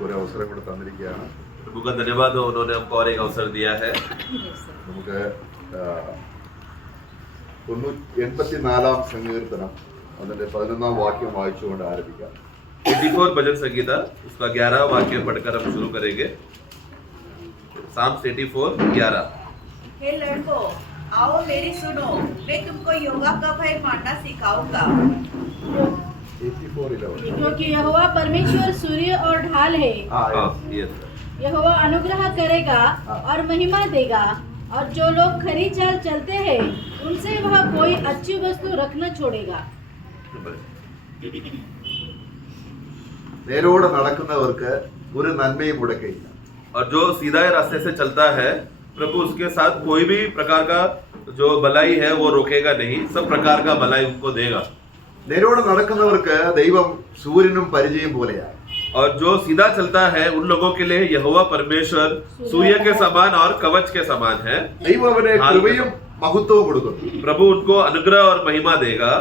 നമുക്ക് ഒരു അവസരം കൂടെ തന്നിരിക്കുകയാണ്. प्रभु का धन्यवाद हो, उन्होंने हमको और एक अवसर दिया है. നമുക്ക് 84 സങ്കീർത്തനം അതിന്റെ 11 വാക്യം വായിച്ചുകൊണ്ട് ആരംഭിക്കാം. 84 भजन संगीता उसका 11 वाक्य पढ़कर हम शुरू करेंगे. Psalms 84:11. हे लड़कों, आओ मेरी सुनो, मैं तुमको योगा का भय मानना सिखाऊंगा. 84:11. क्योंकि यहोवा परमेश्वर सूर्य और ढाल है. Yes. यहोवा अनुग्रह करेगा और महिमा देगा, और जो लोग खरी चाल चलते हैं उनसे वह कोई अच्छी वस्तु रख न छोड़ेगा. നേരോടെ നടക്കുന്നവർക്ക് ഒരു നന്മയും മുടക്കയില്ല. और जो सीधा रास्ते से चलता है, प्रभु उसके साथ कोई भी प्रकार का जो भलाई है वो रोकेगा नहीं, सब प्रकार का भलाई उनको देगा. നേരോടെ നടക്കുന്നവർക്ക് ദൈവം സൂര്യനും പരിചയം പോലെയാണ്. और जो सीधा चलता है उन लोगों के लिए यहोवा परमेश्वर सूर्य के समान और कवच के समान है. ദൈവം അവന് കൃപയും മഹത്വവും കൊടുക്കുന്നു. प्रभु उनको अनुग्रह और महिमा देगा.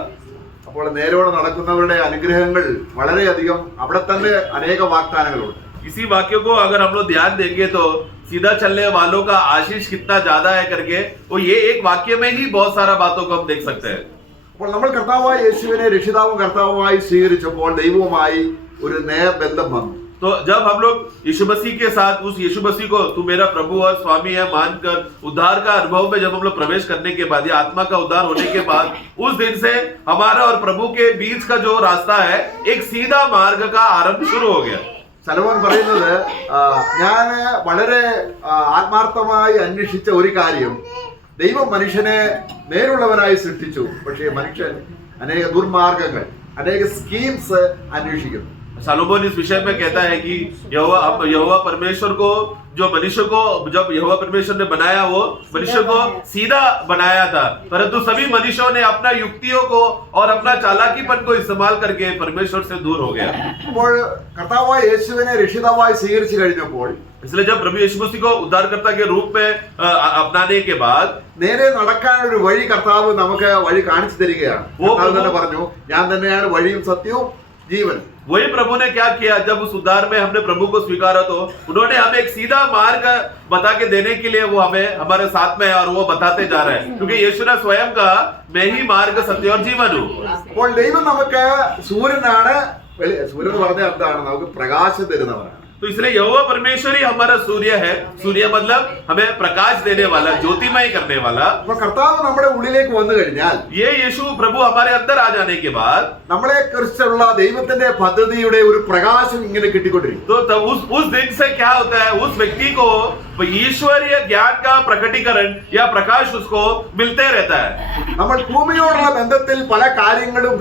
അപ്പോൾ നേരോടെ നടക്കുന്നവരുടെ അനുഗ്രഹങ്ങൾ വളരെയധികം അവിടെ തന്നെ അനേക വാഗ്ദാനങ്ങളുണ്ട്. इसी वाक्य को अगर हम लोग ध्यान देंगे तो सीधा चलने वालों का आशीष कितना ज्यादा है करके वो ये एक वाक्य में ही बहुत सारा बातों को हम देख सकते हैं. അപ്പോൾ നമ്മൾ കർത്താവായ യേശുവിനെ രക്ഷിതാവും കർത്താവുമായി സ്വീകരിച്ചപ്പോൾ ദൈവവുമായി ഒരു നേർബന്ധം വന്നു. तो जब हम लोग यीशु मसीह के साथ उस यीशु मसीह को तू मेरा प्रभु और स्वामी है मानकर उद्धार का अनुभव में जब हम लोग प्रवेश करने के बाद या आत्मा का उद्धार होने के बाद उस दिन से हमारा और प्रभु के बीच का जो रास्ता है एक सीधा मार्ग का आरंभ शुरू हो गया. സലോമോൻ പറയുന്നത് ഞാൻ വളരെ ആത്മാർത്ഥമായി അന്വേഷിച്ച ഒരു കാര്യം, ദൈവം മനുഷ്യനെ നേരുള്ളവനായി സൃഷ്ടിച്ചു, പക്ഷേ മനുഷ്യൻ അനേക ദുർമാർഗങ്ങൾ അനേക സ്കീംസ് അന്വേഷിക്കുന്നു. सलोमोन इस विषय में कहता है कि यहोवा परमेश्वर को जो मनुष्य को जब यहोवा परमेश्वर ने बनाया वो मनुष्य को सीधा बनाया था, परंतु सभी मनुष्यों ने अपना युक्तियों को और अपना चालाकीपन को इस्तेमाल करके परमेश्वर से दूर हो गया. അപ്പോൾ കർത്താവായ യേശുവിനെ രക്ഷിതാവായി സ്വീകരിച്ചു കഴിഞ്ഞപ്പോൾ इसलिए जब प्रभु यीशु मसीह को उद्धारकर्ता के रूप में अपनाने के बाद നേരെ നടക്കാൻ ഒരു വഴി കർത്താവ് നമുക്ക് വഴി കാണിച്ചു തരികയാണ്. കർത്താവ് തന്നെ പറഞ്ഞു, ഞാൻ തന്നെയാണ് വഴിയും സത്യവും ജീവനും. वही प्रभु ने क्या किया, जब उस उद्धार में हमने प्रभु को स्वीकारा तो उन्होंने हमें एक सीधा मार्ग बता के देने के लिए वो हमें हमारे साथ में है और वो बताते जा रहे हैं, क्योंकि यीशु ने स्वयं कहा मैं ही मार्ग सत्य और जीवन हूँ. അപ്പോൾ ദൈവം നമുക്ക് സൂര്യനാണ്. സൂര്യൻ എന്ന് പറഞ്ഞ അർത്ഥമാണ് നമുക്ക് പ്രകാശം തരുന്നവരാണ്. तो इसलिए यहोवा परमेश्वर ही हमारा सूर्य है. सूर्य मतलब हमें प्रकाश देने वाला, ज्योतिमय करने वाला. അപ്പോൾ കർത്താവ് നമ്മുടെ ഉള്ളിലേക്ക് വന്നു കഴിഞ്ഞാൽ ये यीशु प्रभु हमारे अंदर आ जाने के बाद നമ്മളെ കുറിച്ചുള്ള ദൈവത്തിന്റെ പദ്ധതിയുടെ ഒരു പ്രകാശം ഇങ്ങനെ കിട്ടിക്കൊണ്ടിരിക്കും. तो उस दिन से क्या होता है, उस व्यक्ति को ईश्वरीय ज्ञान का प्रकटीकरण या प्रकाश उसको मिलते रहता है. നമ്മൾ ഭൂമിയോടുള്ള ബന്ധത്തിൽ പല കാര്യങ്ങളും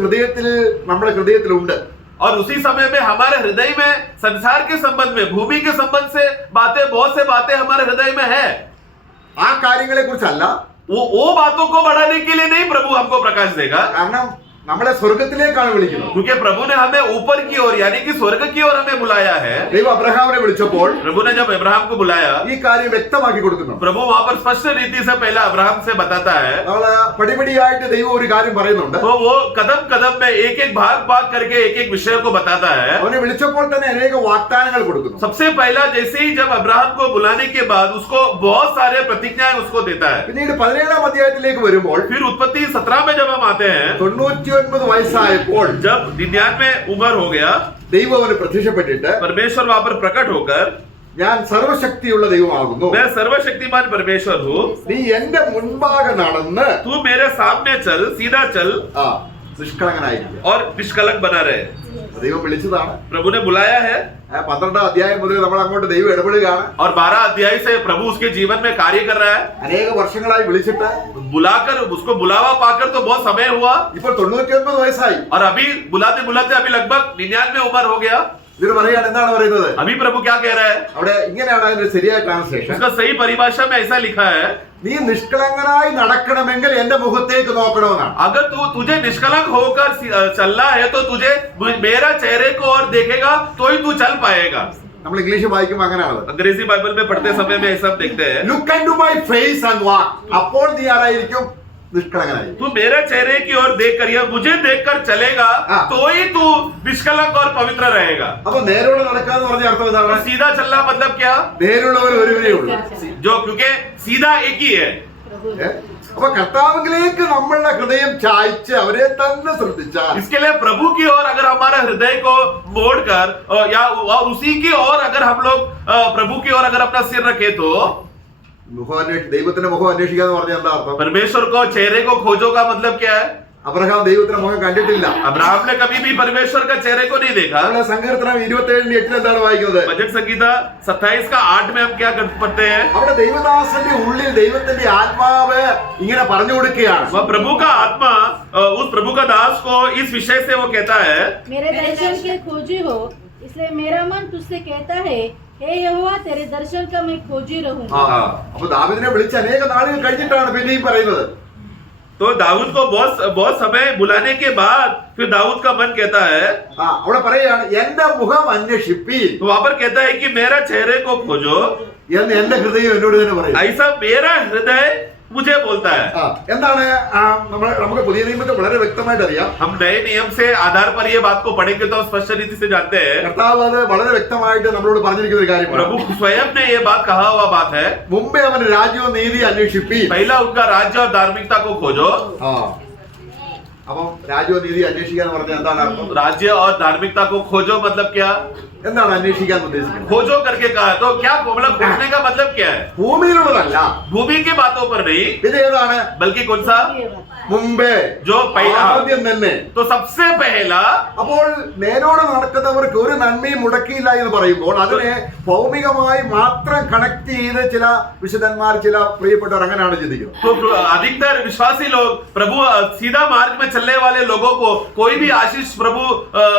നമ്മുടെ ഹൃദയത്തിലുണ്ട്. और उसी समय में हमारे हृदय में संसार के संबंध में, भूमि के संबंध से बातें, बहुत से बातें हमारे हृदय में है. ആ കാര്യങ്ങളെ കുറിച്ചല്ല, वो बातों को बढ़ाने के लिए नहीं प्रभु हमको प्रकाश देगा, കാരണം നമ്മളെ സ്വർഗത്തിലേക്കാണ് വിളിക്കുന്നത്. क्योंकि प्रभु ने हमें ऊपर की ओर यानी कि स्वर्ग की ओर हमें बुलाया है. ദൈവം അബ്രഹാമിനെ വിളിച്ചപ്പോൾ प्रभु ने जब अब्राहम को बुलाया, ഈ കാര്യം വ്യക്തമാക്കി കൊടുക്കുന്നു. प्रभु वहां पर स्पष्ट रीति से पहला अब्राहम से बताता है. നമ്മള് പടിപടിയായിട്ട് ദൈവം ഒരു കാര്യം പറയുന്നുണ്ട്. तो वो कदम कदम में एक एक भाग करके एक एक विषय को बताता है. അവനെ വിളിച്ചപ്പോൾ തന്നെ അനേക വാഗ്ദാനങ്ങൾ കൊടുക്കുന്നു. सबसे पहला जैसे ही जब अब्राहम को बुलाने के बाद उसको बहुत सारे प्रतिज्ञाएं उसको देता है. പിന്നീട് 17-ാം അധ്യായത്തിലേക്ക് വരുമ്പോൾ फिर उत्पत्ति 17 में जब हम आते हैं, 99 വയസ്സായപ്പോൾ जब 99 उम्र हो गया, ദൈവം അവന് പ്രത്യക്ഷപ്പെട്ടിട്ട് परमेश्वर वहां पर प्रकट होकर ഞാൻ സർവശക്തിയുള്ള ദൈവമാകുന്നു, मैं सर्वशक्तिमान परमेश्वर हूँ, നീ എന്റെ മുൻപാകെ നടന്ന് तू मेरे सामने चल, सीधा चल നിഷ്കളങ്കനായിരിക്കുക. और निष्कलंक बना रहे. ദൈവം വിളിച്ചതാണ്. प्रभु ने बुलाया है 12-ാം അധ്യായം മുതൽ നമ്മൾ അങ്ങോട്ട് ദൈവം ഇടപെടുകയാണ്. और 12 अध्याय से प्रभु उसके जीवन में कार्य कर रहा है. അനേക വർഷങ്ങളായി വിളിച്ചിട്ട് बुलाकर उसको बुलावा पाकर तो बहुत समय हुआ, ഇപ്പോൾ 99 വയസ്സായി. और अभी बुलाते बुलाते अभी लगभग 99 उम्र हो गया. ഇതിന് പറയാണ്, എന്താണ് പറയുന്നത്? अभी प्रभु क्या कह रहा है, അവിടെ ഇങ്ങനെയാണ് അതിന്റെ ശരിയായ ട്രാൻസ്ലേഷൻ. उसका सही परिभाषा में ऐसा लिखा है, നീ നിഷ്കളങ്കനായി നടക്കണമെങ്കിൽ എന്റെ മുഖത്തേക്ക് നോക്കണമെന്നാണ്. अगर तुझे निष्कलंक होकर चलना है तो तुझे मेरा चेहरे को और देखेगा तो ही तू चल पाएगा. നമ്മൾ ഇംഗ്ലീഷ് വായിക്കുമ്പോൾ അങ്ങനെയാണത്. अंग्रेजी बाइबल में पढ़ते समय में ऐसा देखते हैं, look into my face and walk. അപ്പോൾ നീ ആരായിരിക്കും? നിഷ്കളങ്കനായി. तू मेरे चेहरे की ओर देखकर या मुझे देखकर चलेगा हाँ। तो ही तू निष्कलंक और पवित्र रहेगा. അപ്പൊ നേരോടെ നടക്കാന്ന് പറഞ്ഞ അർത്ഥം और എന്താണ്? सीधा चलना मतलब क्या? നേരുള്ളവർ ഒരുവരേ ഉള്ളൂ. जो क्योंकि सीधा एक ही है. ഏ? അപ്പൊ കർത്താവിലേക്ക് നമ്മളുടെ ഹൃദയം ചായ്ച്ച് അവരെ തന്നെ ശ്രദ്ധിച്ചാൽ, इसके लिए प्रभु की ओर अगर हमारा हृदय को मोड़कर या और उसी की ओर अगर हम लोग प्रभु की ओर अगर अपना सिर रखे तो ദൈവത്തിന്റെ മുഖം അന്വേഷിക്കുക എന്ന് പറഞ്ഞാൽ എന്താ അർത്ഥം? परमेश्वर को चेहरे को खोजो का मतलब क्या है? അബ്രഹാം ദൈവത്തിന്റെ മുഖം കണ്ടിട്ടില്ല. अब्राहम ने कभी भी परमेश्वर का चेहरे को नहीं देखा. നമ്മളെ സങ്കീർത്തനം 27:8 എന്താണ് വായിക്കുന്നത്? भजन संगीता 27 का 8 में हम क्या पढ़ते हैं? അവിടെ ദൈവദാസന്റെ ഉള്ളിൽ ദൈവത്തിന്റെ ആത്മാവ് ഇങ്ങനെ പറഞ്ഞു കൊടുക്കുകയാണ്. वह प्रभु का आत्मा उस प्रभु का दास को इस विषय से वो कहता है, मेरे दर्शन के खोजी हो, इसलिए मेरा मन तुझसे कहता है, हे यहोवा तेरे दर्शन का मैं खोजी रहूंगा. അപ്പൊ ദാവീദിനെ വിളിച്ച് അനേക നാളുകൾ കഴിഞ്ഞിട്ടാണ് പിന്നെയും പറയുന്നത്. तो दाऊद को बहुत समय बुलाने के बाद फिर दाऊद का मन कहता है, അവിടെ പറയുകയാണ്, എന്റെ മുഖം അന്വേഷിപ്പീൻ तो वहां पर कहता है कि मेरा चेहरे को खोजो. എന്ന് എന്റെ ഹൃദയം എന്നോട് തന്നെ പറയും. ऐसा मेरा हृदय मुझे बोलता है. എന്താണ് നമുക്ക് പുതിയ നിയമത്തിൽ വളരെ വ്യക്തമായിട്ട് അറിയാം. हम नए नियम से आधार पर ये बात को पढ़ेंगे तो स्पष्ट रीति से जानते हैं. കർത്താവ് അത് വളരെ വ്യക്തമായിട്ട് നമ്മളോട് പറഞ്ഞിരിക്കുന്ന ഒരു കാര്യമാണ്. प्रभु स्वयं ने ये बात कहा हुआ बात है. മുമ്പേ അവൻ രാജ്യവും നീതി അന്വേഷിപ്പീൻ. पहला उनका राज्य और धार्मिकता को खोजो. അപ്പം രാജ്യവും നീതി അന്വേഷിക്കുക എന്ന് പറഞ്ഞാൽ എന്താണ് അർത്ഥം? राज्य और धार्मिकता को खोजो मतलब क्या? എന്താണ് അന്വേഷിക്കാൻ ഉദ്ദേശിക്കുന്നത്? खोजो करके कहा तो क्या मतलब खोजने का मतलब क्या है? ഭൂമിയിലുള്ളതല്ല, भूमि की बातों पर नहीं, ഇത് ഏതാണ്? बल्कि कौन सा? മുമ്പേ, जो पहला, ആദ്യം തന്നെ. तो सबसे पहला. അപ്പോൾ നേരോടെ നടക്കുന്നവർക്ക് ഒരു നന്മയും മുടക്കിയില്ല എന്ന് പറയുമ്പോൾ അതിനെ ഭൗമികമായി മാത്രം കണക്ട് ചെയ്ത് ചില വിശുദ്ധന്മാർ, ചില പ്രിയപ്പെട്ടവർ അങ്ങനെയാണ് ചിന്തിക്കുന്നത്. तो अधिकतर विश्वासी लोग प्रभु सीधा मार्ग में चलने वाले लोगों को कोई भी आशीष प्रभु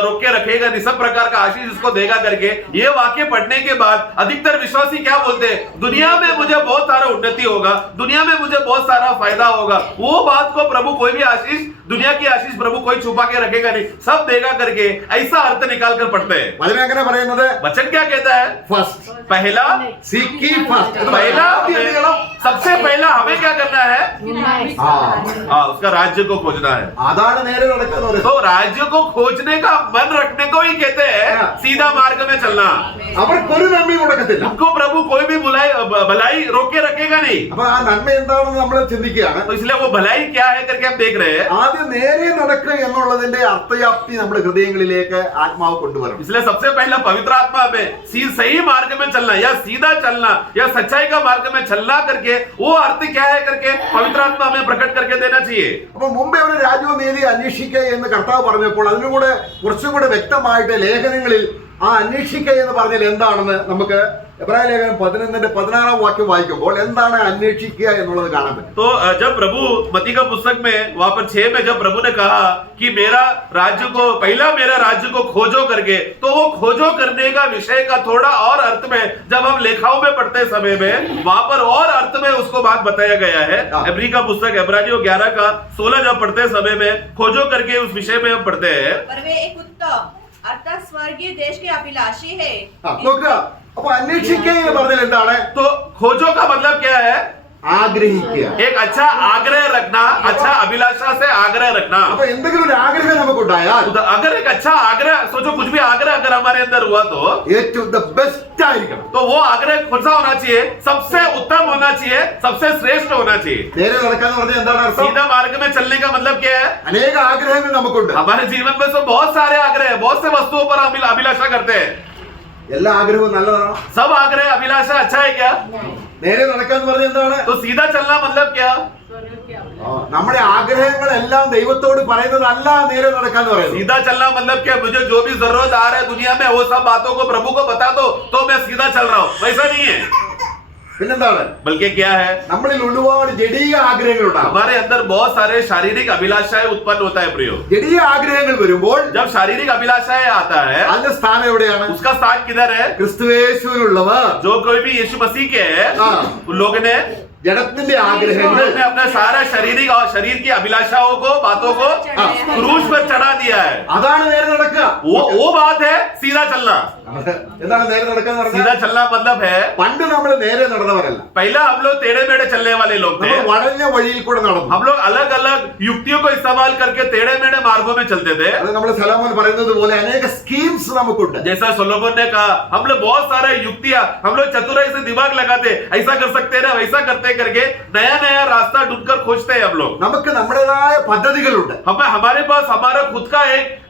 रोक के रखेगा नहीं, सब प्रकार का आशीष उसको देगा करके ये वाक्य पढ़ने के बाद अधिकतर विश्वासी क्या बोलते हैं? दुनिया में मुझे बहुत सारा उन्नति होगा, दुनिया में मुझे बहुत सारा फायदा होगा. वो बात को प्रभु कोई भी आशीष, दुनिया की आशीष प्रभु कोई छुपा के रखेगा नहीं, सब देगा करके ऐसा अर्थ निकाल कर पढ़ते हैं. അതിനെ അങ്ങനെ പറയുന്നത് वचन क्या कहता है? ഫസ്റ്റ് पहला, സീക്ക് ye first. पहला सबसे पहला हमें क्या करना है? उसका राज्य को खोजना है. അതാണ് നേരെ നടക്കുന്നത്. तो राज्य को खोजने का मन रखने को ही कहते हैं सीधा मार्ग में चलना. അവർക്കൊരു നന്മയും മുടക്കത്തില്ല. उनको प्रभु कोई भी भलाई रोक के रखेगा नहीं. അപ്പൊ ആ നന്മ എന്താണെന്ന് നമ്മൾ ചിന്തിക്കുകയാണ്. तो इसलिए वो भलाई क्या है करके हम देख रहे हैं. ആദ്യം നേരെ നടക്കുക എന്നുള്ളതിന്റെ അർത്ഥവ്യാപ്തി നമ്മുടെ ഹൃദയങ്ങളിലേക്ക് ആത്മാവ് കൊണ്ടുവരണം. इसलिए सबसे पहला पवित्र आत्मा में सही मार्ग में चलना या सीधा चलना या सच्चाई का मार्ग में चलना करके वो अर्थ क्या है करके पवित्र आत्मा में प्रकट करके देना चाहिए. അപ്പൊ മുമ്പേ ഒരു രാജ്യവും നീതി അന്വേഷിക്കുക എന്ന് കർത്താവ് പറഞ്ഞപ്പോൾ അതിനും കൂടെ കുറച്ചും കൂടെ വ്യക്തമായിട്ട് ലേഖനങ്ങളിൽ ആ അന്വേഷിക്കുക എന്ന് പറഞ്ഞാൽ എന്താണെന്ന് നമുക്ക് എബ്രായ ലേഖനം 11:16 വാക്യം വായിക്കുമ്പോൾ എന്താണ് അന്വേഷിക്കുക എന്നുള്ളത് കാണാൻ പറ്റും. तो जब प्रभु मत्ती का पुस्तक में वहां पर 6 में जब प्रभु ने कहा कि मेरा राज्य को पहला मेरा राज्य को खोजो करके, तो वो खोजो करने का विषय का थोड़ा और अर्थ में जब हम लेखाओं में पढ़ते समय में वहां पर और अर्थ में उसको बात बताया गया है. इब्री का पुस्तक इब्रानियों 11 का 16 जब पढ़ते समय में खोजो करके उस विषय में हम पढ़ते हैं. पर वे एक उत्तम अर्थात स्वर्गीय देश के अभिलाषी है. നോക്കുക, അപ്പൊ അന്വേഷിക്കുക എന്ന് പറഞ്ഞാൽ എന്താണ്? तो खोजो का मतलब क्या है? ആഗ്രഹിക്കുക. एक अच्छा आग्रह रखना, अच्छा अभिलाषा से आग्रह रखना. അപ്പൊ എന്തെങ്കിലും ഒരു ആഗ്രഹം നമുക്കുണ്ടായാൽ अगर एक अच्छा आग्रह, सोचो कुछ भी आग्रह अगर हमारे अंदर हुआ तो ഏറ്റവും ദ ബെസ്റ്റ് ആയിരിക്കണം. तो वो आग्रह कौन सा होना चाहिए? सबसे उत्तम होना चाहिए, सबसे श्रेष्ठ होना चाहिए. നേരെ നടക്കാന്ന് പറഞ്ഞാൽ എന്താണ് അർത്ഥം? सीधा मार्ग में चलने का मतलब क्या है? അനേക ആഗ്രഹങ്ങൾ നമുക്കുണ്ട്. हमारे जीवन में तो बहुत सारे आग्रह हैं, बहुत से वस्तुओं पर हम अभिलाषा करते हैं. എല്ലാ ആഗ്രഹവും നല്ലതാണോ? सब आग्रह अभिलाषा अच्छा है क्या? നേരെ നടക്കാന്ന് പറഞ്ഞാൽ എന്താണ്? तो सीधा चलना मतलब क्या? നമ്മുടെ ആഗ്രഹങ്ങളെല്ലാം ദൈവത്തോട് പറയുന്നതല്ല നേരെ നടക്കാന്ന് പറയുന്നത്. सीधा चलना मतलब क्या? मुझे जो भी जरूरत आ रहा है दुनिया में वो सब बातों को प्रभु को बता दो तो मैं सीधा चल रहा हूँ, वैसा नहीं है. പിന്നെന്താണ്? बल्कि क्या है? നമ്മളിൽ ഒരുപാട് ജഡീയ ആഗ്രഹങ്ങളുണ്ടാകും. हमारे अंदर बहुत सारे शारीरिक अभिलाषाएं उत्पन्न होता है प्रियो. ജഡീയ ആഗ്രഹങ്ങൾ വരുമ്പോൾ जब शारीरिक अभिलाषाएं आता है അതിന്റെ സ്ഥാനം എവിടെയാണ്? उसका स्थान किधर है? ക്രിസ്തുയേശുവിലുള്ളവർ जो कोई भी यीशु मसीह के है उन लोगों ने ജഡത്തിന്റെ ആഗ്രഹങ്ങൾ उन्होंने अपना सारा शारीरिक और शरीर की अभिलाषाओं को, बातों को क्रूस पर चढ़ा दिया है. അതാണ് നേരെ നടക്കുക. वो बात है सीधा चलना. എന്താണ് നേരെ നടക്കുക എന്ന് सीधा പറഞ്ഞാൽ चलना मतलब है പണ്ട് നമ്മൾ നേരെ നടന്നവരല്ല, पहला हम लोग टेढ़े मेढ़े चलने वाले लोग थे। നമ്മൾ വളഞ്ഞ വഴിയിൽ കൂടെ നടന്നു. हम लोग अलग अलग युक्तियों को इस्तेमाल करके टेढ़े मेढ़े मार्गों में चलते थे। അത് നമ്മൾ സലോമോൻ പറയുന്നത് പോലെ അനേക സ്കീംസ് നമുക്കുണ്ട്. जैसा सोलोमन ने कहा, हम लोग बहुत सारे युक्तियां, हम लोग चतुराई से दिमाग लगाते, ऐसा कर सकते हैं ना वैसा करते करके नया नया रास्ता ढूंढकर खोजते हैं हम लोग। നമുക്ക് നമ്മുടേതായ പദ്ധതികളുണ്ട്. हमारे पास हमारा खुद का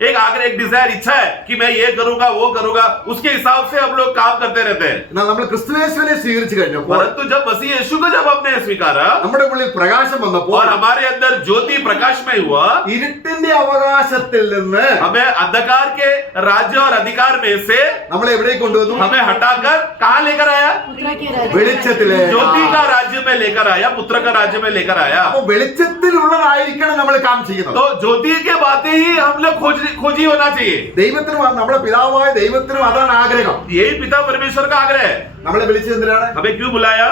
एक आग्रह, एक डिजायर, इच्छा है कि मैं ये करूंगा वो करूंगा, उसके हिसाब से हम लोग काम करते रहते हैं। എന്നാൽ നമ്മൾ ക്രിസ്തുയേശുവിനെ സ്വീകരിച്ചു കഴിഞ്ഞപ്പോൾ, परंतु जब मसीह यीशु को जब हमने स्वीकारा നമ്മുടെ ഉള്ളിൽ പ്രകാശം വന്നപ്പോൾ, और हमारे अंदर ज्योति प्रकाशमय हुआ, ഇരുട്ടിന്റെ അവകാശത്തിൽ നിന്ന് हमें अंधकार के राज्य और अधिकार में से നമ്മളെ എവിടേക്ക് കൊണ്ടുവന്നു? हमें हटाकर कहाँ लेकर आया? पुत्र के राज्य വെളിച്ചത്തിലെ. ज्योति का राज्य में लेकर आया, पुत्र का राज्य में लेकर आया। അപ്പൊ വെളിച്ചത്തിലുള്ളതായിരിക്കണം നമ്മൾ കാം ചെയ്യുന്നത്. तो ज्योति के बातें ही हम लोग खोजी होना चाहिए। ദൈവത്തിനും നമ്മുടെ പിതാവായ ദൈവത്തിനും അതാണ് ആഗ്രഹം. यही पिता परमेश्वर का आग्रह है। നമ്മളെ വിളിച്ചത് എന്തിനാണ്? हमें क्यों बुलाया?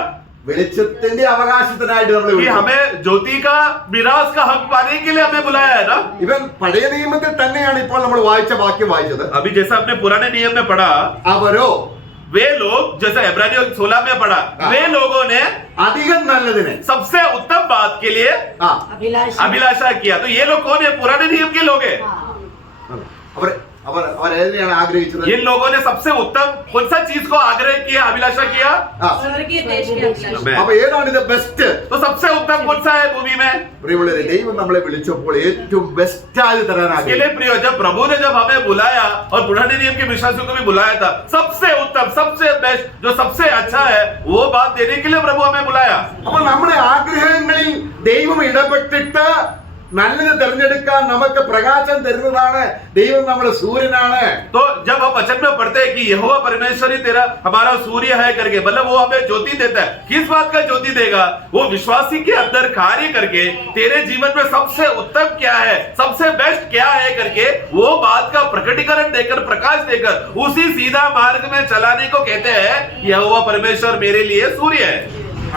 വെളിച്ചത്തിന്റെ അവകാശത്തിനായിട്ട് നമ്മളെ कि വിളിച്ചു. हमें ज्योति का मिराज का हक पाने के लिए हमें बुलाया है ना। ഇവൻ പഴയ നിയമത്തിൽ തന്നെയാണ് ഇപ്പോൾ നമ്മൾ വായിച്ച വാക്യം വായിച്ചത്. अभी जैसा हमने पुराने नियम में पढ़ा, അവരോ वे लोग, जैसे इब्रानियों 16 में पढ़ा, वे लोगों ने അധികം നല്ലതിനെ सबसे उत्तम बात के लिए ആ अभिलाषा किया। तो ये लोग कौन है? पुराने नियम के लोग हैं। അവർ അവർ അവർ ഏതിനെയാണ് ആഗ്രഹിച്ചത്? इन लोगों ने सबसे उत्तम कौन सा चीज को आग्रह किया, अभिलाषा किया? ആ, स्वर्गीय देश की अभिलाषा। അപ്പൊ ഏതാണ് ഇത് ബെസ്റ്റ്? तो सबसे उत्तम कौन सा है भूमि में? പ്രിയമുള്ളവരെ, ദൈവം നമ്മളെ വിളിച്ചപ്പോൾ ഏറ്റവും ബെസ്റ്റ് ആയി തരാൻ इसके लिए प्रिय, जब प्रभु ने जब हमें बुलाया और पुराने नियम के विश्वासियों को भी बुलाया था, सबसे उत्तम, सबसे बेस्ट, जो सबसे अच्छा है वो बात देने के लिए प्रभु हमें बुलाया। അപ്പൊ നമ്മുടെ ആഗ്രഹങ്ങളിൽ ദൈവം ഇടപെട്ടിട്ട് നല്ലത് തിരഞ്ഞെടുക്കാൻ നമുക്ക് പ്രകാശം തരുന്നതാണ് ദൈവം, നമ്മുടെ സൂര്യനാണ്. तो जब हम वचन में पढ़ते हैं कि यहोवा परमेश्वर ही तेरा हमारा सूर्य है करके, मतलब वो हमें ज्योति देता है। किस बात का ज्योति देगा? वो विश्वासी के अंदर कार्य करके तेरे जीवन में सबसे उत्तम क्या है, सबसे बेस्ट क्या है करके वो बात का प्रकटीकरण देकर, प्रकाश देकर उसी सीधा मार्ग में चलाने को कहते हैं यहोवा परमेश्वर मेरे लिए सूर्य है।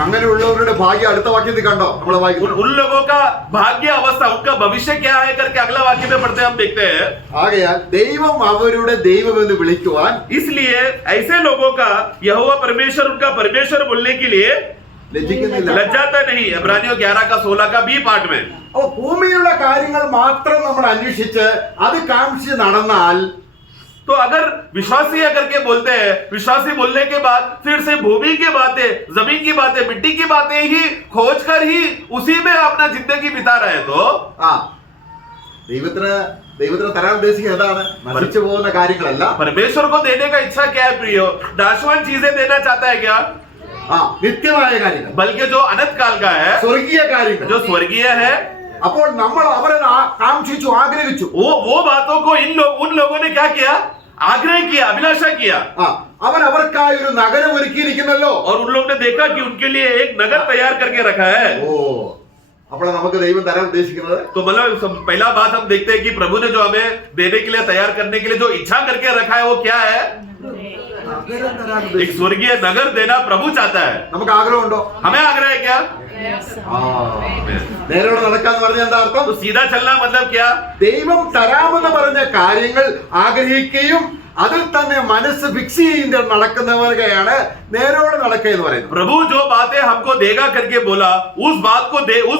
അങ്ങനെയുള്ളവരുടെ ഭാഗ്യം അടുത്ത വാക്യത്തിൽ കണ്ടോ? നമ്മളെ വായിക്കുന്നു. उन लोगों का भाग्य अवस्था, उनका भविष्य क्या है करके अगला वाक्य में पढ़ते हैं, हम देखते हैं। ആകയാൽ ദൈവം അവരുടെ ദൈവമെന്ന് വിളിക്കുവാൻ इसलिए ऐसे लोगों का यहोवा परमेश्वर, उनका परमेश्वर बोलने के लिए ലജ്ജിക്കുന്നില്ല. लज्जाता नहीं। इब्रानियों 11 का 16 का बी पार्ट में, അപ്പൊ ഭൂമിയിലുള്ള കാര്യങ്ങൾ മാത്രം നമ്മൾ അന്വേഷിച്ച് അത് കാണിച്ച് നടന്നാൽ तो अगर विश्वासी अगर के बोलते हैं, विश्वासी बोलने के बाद फिर से भूमि की बातें, जमीन की बातें, मिट्टी की बातें ही खोज कर ही उसी में अपना जिंदगी बिता रहे, तो ആ ദൈവത്തിന് തരാൻ ഉദ്ദേശിക്കുന്നത് എന്താണ്? നശിച്ചു പോകുന്ന കാര്യങ്ങളല്ല, परमेश्वर को देने का इच्छा क्या है प्रियो? नाशवान चीजें देना चाहता है क्या? ആ നിത്യമായ കാര്യങ്ങൾ, बल्कि जो अनंत काल का है, സ്വർഗീയ കാര്യങ്ങൾ. जो स्वर्गीय है, അപ്പോൾ നമ്മൾ അവരെ കാക്ഷിച്ചു, ആഗ്രഹിച്ചു. वो बातों को उन लोगों ने क्या किया? आग्रह किया, अभिलाषा किया। ആ അവൻ അവർക്കായി ഒരു നഗരം ഒരുക്കിയിരിക്കുന്നല്ലോ. और उन लोगों ने देखा कि उनके लिए एक नगर तैयार करके रखा है। ഓ, അപ്പോൾ നമുക്ക് ദൈവം തരാൻ ഉദ്ദേശിക്കുന്നത് तो मतलब पहला बात हम देखते हैं कि प्रभु ने जो हमें देने के लिए, तैयार करने के लिए जो इच्छा करके रखा है वो क्या है? നഗരം തരാൻ एक ഉദ്ദേശിക്കുന്നു. स्वर्गीय नगर देना प्रभु चाहता है। നമുക്ക് ആഗ്രഹമുണ്ടോ? हमें आग्रह है क्या? ആ നേരോടെ നടക്കാന്ന് പറഞ്ഞാൽ എന്താ അർത്ഥം? तो सीधा चलना मतलब क्या? ദൈവം തരാമെന്ന് പറഞ്ഞ കാര്യങ്ങൾ ആഗ്രഹിക്കുകയും അതിൽ തന്നെ മനസ്സ് ഫിക്സ് ചെയ്ത് നടക്കുന്നവരെയാണ് നേരോടെ നടക്കുക എന്ന് പറയുന്നത്. प्रभु जो बातें हमको देगा करके बोला, उस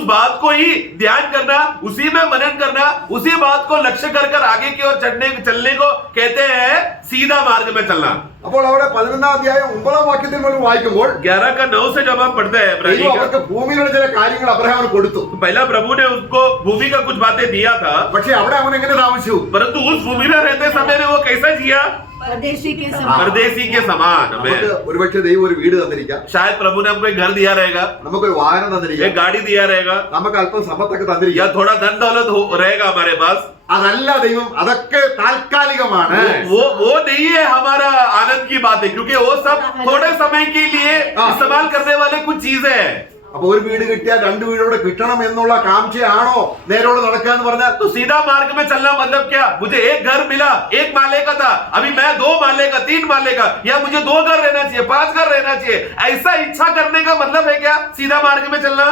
बात को ही ध्यान करना, उसी में मनन करना, उसी बात को लक्ष्य कर आगे की ओर चलने को कहते हैं सीधा मार्ग में चलना। അപ്പോൾ അവിടെ 11-ാം അധ്യായം 9-ാം വാക്യത്തിൽ നമ്മൾ വായിക്കുമ്പോൾ 11 का 9 से जब हम पढ़ते हैं ദൈവം इब्रानी का, അവർക്ക് ഭൂമിയിലുള്ള ചില കാര്യങ്ങൾ അബ്രഹാമിന് കൊടുത്തു. तो पहला प्रभु ने उसको भूमि का कुछ बातें दिया था, പക്ഷെ അവിടെ അവൻ എങ്ങനെ താമസിച്ചു? परंतु उस भूमि में रहते समय में वो कैसा जिया? परदेशी के समान परदेसी के समान। നമുക്ക് हमें ഒരുപക്ഷെ ദൈവം ഒരു വീട് തന്നിരിക്കാം, शायद प्रभु ने हमको एक घर दिया रहेगा, നമുക്കൊരു വാഹനം एक തന്നിരിക്കാം, गाड़ी दिया रहेगा, നമുക്ക് അല്പം സമ്പത്തൊക്കെ या തന്നിരിക്കാം. थोड़ा धन दौलत रहेगा हमारे पास। അതല്ല ദൈവം, അതൊക്കെ താൽക്കാലികമാണ്. वो नहीं है हमारा आनंद की बात है, क्योंकि वो सब थोड़े समय के लिए इस्तेमाल करने वाले कुछ चीजें हैं। അപ്പൊ ഒരു വീട് കിട്ടിയാൽ 2 വീടോടെ കിട്ടണം എന്നുള്ള കാംക്ഷയാണോ നേരോടെ നടക്കുക എന്ന് പറഞ്ഞാൽ? तो सीधा मार्ग में चलना मतलब क्या? मुझे एक घर मिला, 1 माले का था, अभी मैं 2 माले का, 3 माले का, या मुझे 2 घर रहना चाहिए, 5 घर रहना चाहिए, ऐसा इच्छा करने का मतलब है क्या सीधा मार्ग में चलना?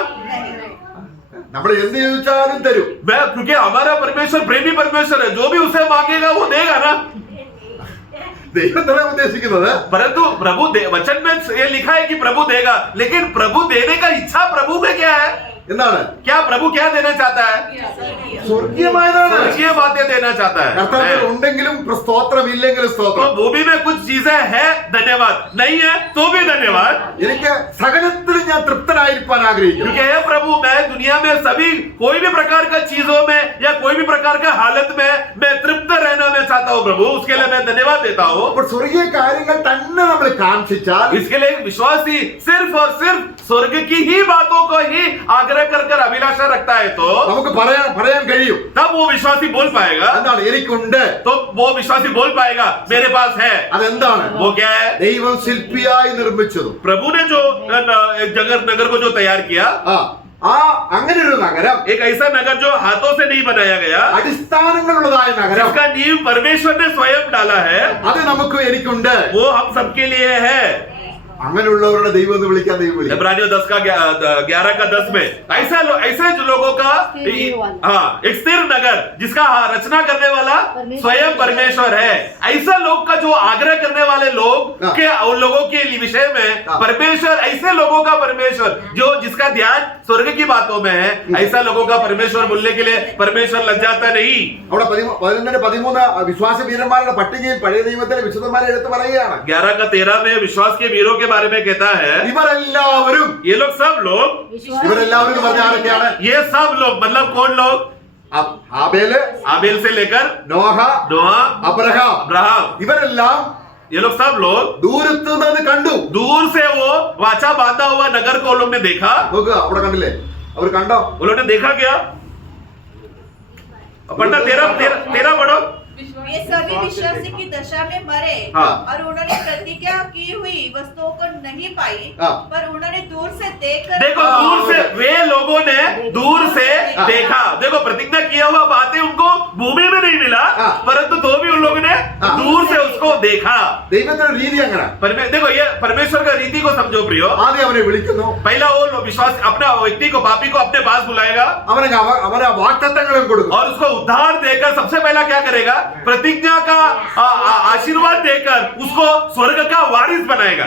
നമ്മൾ എന്ത് ചോദിച്ചാലും തരും. क्योंकि हमारा परमेश्वर प्रेमी परमेश्वर है, जो भी उसे मांगेगा वो देगा ना। ദൈവത്തിനെ ഉദ്ദേശിക്കുന്നത് परंतु प्रभु वचन में ये लिखा है कि प्रभु देगा, लेकिन प्रभु देने का इच्छा प्रभु में क्या है? എന്താണ്? क्या प्रभु क्या देना चाहता है? സ്വർഗീയമായതാണ്. स्वर्गीय बातें देना चाहता കർത്താവിൽ है। ഉണ്ടെങ്കിലും സ്തോത്രം, ഇല്ലെങ്കിലും तो സ്തോത്രം. भूमि में कुछ चीजें है, धन्यवाद, नहीं है तो भी धन्यवाद, എനിക്ക് സകലത്തിൽ ഞാൻ തൃപ്തനായിരിക്കാൻ ആഗ്രഹിക്കുന്നു. क्योंकि हे प्रभु मैं दुनिया में सभी कोई भी प्रकार का चीजों में या कोई भी प्रकार का हालत में मैं तृप्त रहना मैं चाहता हूँ प्रभु, उसके लिए मैं धन्यवाद देता हूँ। അപ്പോൾ സ്വർഗീയ കാര്യങ്ങൾ തന്നെ നമ്മൾ കാക്ഷിച്ചാൽ इसके लिए विश्वासी सिर्फ और सिर्फ स्वर्ग की ही बातों को ही आग्रह कर कर अभिलाषा रखता है तो നമുക്ക് പറയാൻ കഴിയും. तब वो विश्वासी बोल पाएगा, എന്താണ്? എനിക്കുണ്ട്. तो वो विश्वासी बोल पाएगा मेरे पास है। അതെന്താണ്? वो क्या है? ദൈവം ശില്പിയായി നിർമ്മിച്ചതും. प्रभु ने जो नगर को जो तैयार किया, ആ അങ്ങനെ ഒരു നഗരം, एक ऐसा नगर जो हाथों से नहीं बनाया गया, അടിസ്ഥാനങ്ങളുള്ളതായ നഗരം, जिसका नींव परमेश्वर ने स्वयं डाला है, അത് നമുക്ക് എനിക്കുണ്ട്. वो हम सबके लिए है। അങ്ങനെയുള്ളവരുടെ ദൈവം എന്ന് വിളിക്കാൻ ദൈവം വിളിക്കും. इब्रानियों 10 का 11 का 10 में ऐसे जो लोगों का हाँ एक स्थिर नगर जिसका रचना करने वाला स्वयं परमेश्वर है, ऐसा लोग का जो आग्रह करने वाले लोग के उन लोगों के विषय में परमेश्वर, ऐसे लोगों का परमेश्वर जो जिसका ध्यान स्वर्ग की बातों में है, ऐसा लोगों का परमेश्वर बोलने के लिए परमेश्वर लज्जाता नहीं। അവിടെ 11-13 വിശ്വാസ വീരന്മാരുടെ പട്ടികയിൽ പഴയ നിയമത്തിലെ വിശുദ്ധന്മാരെ എടുത്ത് പറയുകയാണ്. 11 का 13 में विश्वास के वीरों के बारे में कहता है, ഇവരെല്ലാവരും, ये लोग सब लोग, ഇവരെല്ലാവരും എന്ന് പറഞ്ഞാൽ ആരൊക്കെയാണ്? ये सब लोग मतलब कौन लोग? ആബേല്, आबेल से लेकर നോഹ, नोहा, അബ്രഹാം, अब्राहम, ഇവരെല്ലാം ये लोग सब लोग ദൂരത്ത് നിന്ന് കണ്ടു. दूर से वो वाचा बांधा हुआ नगर को लोग ने देखा। നോക്കുക, അവിടെ കണ്ടില്ലേ? അവർ കണ്ടോ? वो लोग ने देखा क्या? पढ़ना 13 पढ़ो। ये सभी विश्वासी की दशा में मरे हाँ। और उन्होंने प्रतिज्ञा की हुई वस्तुओं को नहीं पाई, हाँ। पर उन्होंने दूर से देखकर देखो दूर से वे लोगों ने दूर से देखा। देखो प्रतिज्ञा किया हुआ बातें उनको भूमि में नहीं मिला, हाँ। परंतु तो भी उन लोगों ने हाँ। दूर से उसको देखा। ദൈവത്തിന്റെ രീതി അങ്ങനെ. देखो ये परमेश्वर का रीति को समझो प्रियो। ആദ്യം അവനെ വിളിക്കുന്നു, पहला वो विश्वास अपना व्यक्ति को पापी को अपने पास बुलाएगा അവനെ വാഗ്ദത്തങ്ങളും കൊടുക്കും. और उसको उद्धार देकर सबसे पहला क्या करेगा? प्रतिज्ञा का आशीर्वाद देकर उसको स्वर्ग का वारिस बनाएगा।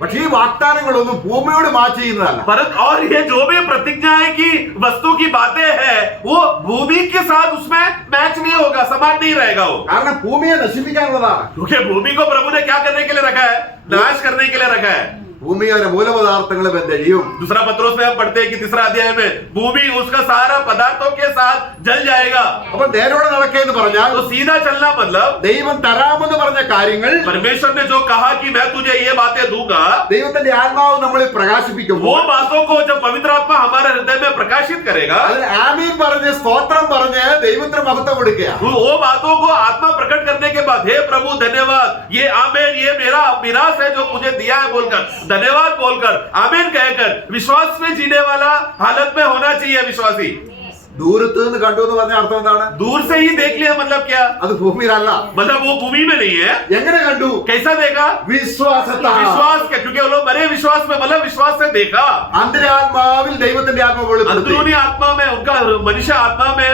പക്ഷേ ഈ വാഗ്ദാനങ്ങളൊന്നും ഭൂമിയോട് മാച്ച് ചെയ്യുന്നതല്ല. परंतु और ये जो भी प्रतिज्ञाएं की वस्तु की बातें हैं वो भूमि के साथ उसमें मैच नहीं होगा, समान नहीं रहेगा वो, കാരണം ഭൂമിയെ നശിപ്പിക്കാനുള്ളതാണ്. क्योंकि भूमि को प्रभु ने क्या करने के लिए रखा है? नाश करने के लिए रखा है। ഭൂമിയുടെ മൂലപദാർത്ഥങ്ങളും എന്തെയും. दूसरा पत्रोस में हम पढ़ते हैं कि 3 अध्याय में भूमि उसका सारा पदार्थों के साथ जल जाएगा। അപ്പൊ നേരോടെ നടക്കേന്ന് പറഞ്ഞാൽ तो सीधा चलना मतलब ദൈവം തരാമെന്ന് പറഞ്ഞ കാര്യങ്ങൾ परमेश्वर ने जो कहा कि मैं तुझे ये बातें दूंगा, ദൈവത്തിന്റെ ആത്മാവ് നമ്മളിൽ वो പ്രകാശിപ്പിക്കുമ്പോൾ बातों को जब पवित्र आत्मा हमारे हृदय में प्रकाशित करेगा, അതിന് ആമീൻ പറഞ്ഞ് സ്തോത്രം പറഞ്ഞ് ദൈവത്തിന് മഹത്വം കൊടുക്കുക. वो बातों को आत्मा प्रकट करने के बाद हे प्रभु धन्यवाद, ये आमेन, ये मेरा मिरास है जो मुझे दिया है बोलकर धन्यवाद बोलकर आमीन कहकर विश्वास में जीने वाला हालत में होना चाहिए विश्वासी। ദൂരത്ത് നിന്ന് കണ്ടു എന്ന് പറഞ്ഞ അർത്ഥം എന്താണ്? दूर से ही देख लिया मतलब क्या? അത് ഭൂമിയിലല്ല. मतलब वो भूमि में नहीं है। എങ്ങനെ കണ്ടു? कैसा देखा? വിശ്വാസത്താൽ. विश्वास के, क्योंकि वो लोग मरे विश्वास में मतलब विश्वास से देखा। അന്തരാത്മാവിൽ ദൈവത്തിന്റെ ആത്മാവ് വെളിപ്പെടുത്തി. अंदरूनी आत्मा में उनका मनुष्य आत्मा में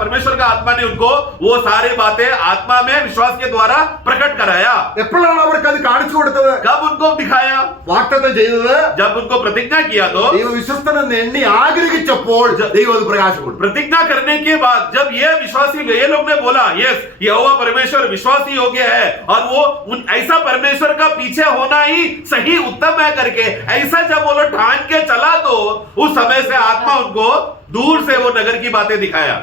परमेश्वर का आत्मा ने उनको वो सारी बातें आत्मा में विश्वास के द्वारा प्रकट कराया। എപ്പോഴാണ് അവർക്ക് അത് കാണിച്ചു കൊടുത്തത്? कब उनको दिखाया? വാഗ്ദത്തം ചെയ്തത് जब उनको प्रतिज्ञा किया तो ദൈവ വിശ്വസ്തനെന്ന് എണ്ണി ആഗ്രഹിച്ചപ്പോൾ ദൈവം അത് പ്രകാശം കൊടുത്തു. प्रतिज्ञा करने के बाद जब ये विश्वासी ये लोग ने बोला यस यहोवा परमेश्वर विश्वासी योग्य है और वो ऐसा परमेश्वर का पीछे होना ही सही उत्तम है करके ऐसा जब वो लोग ठान के चला तो उस समय से आत्मा उनको दूर से वो नगर की बातें दिखाया।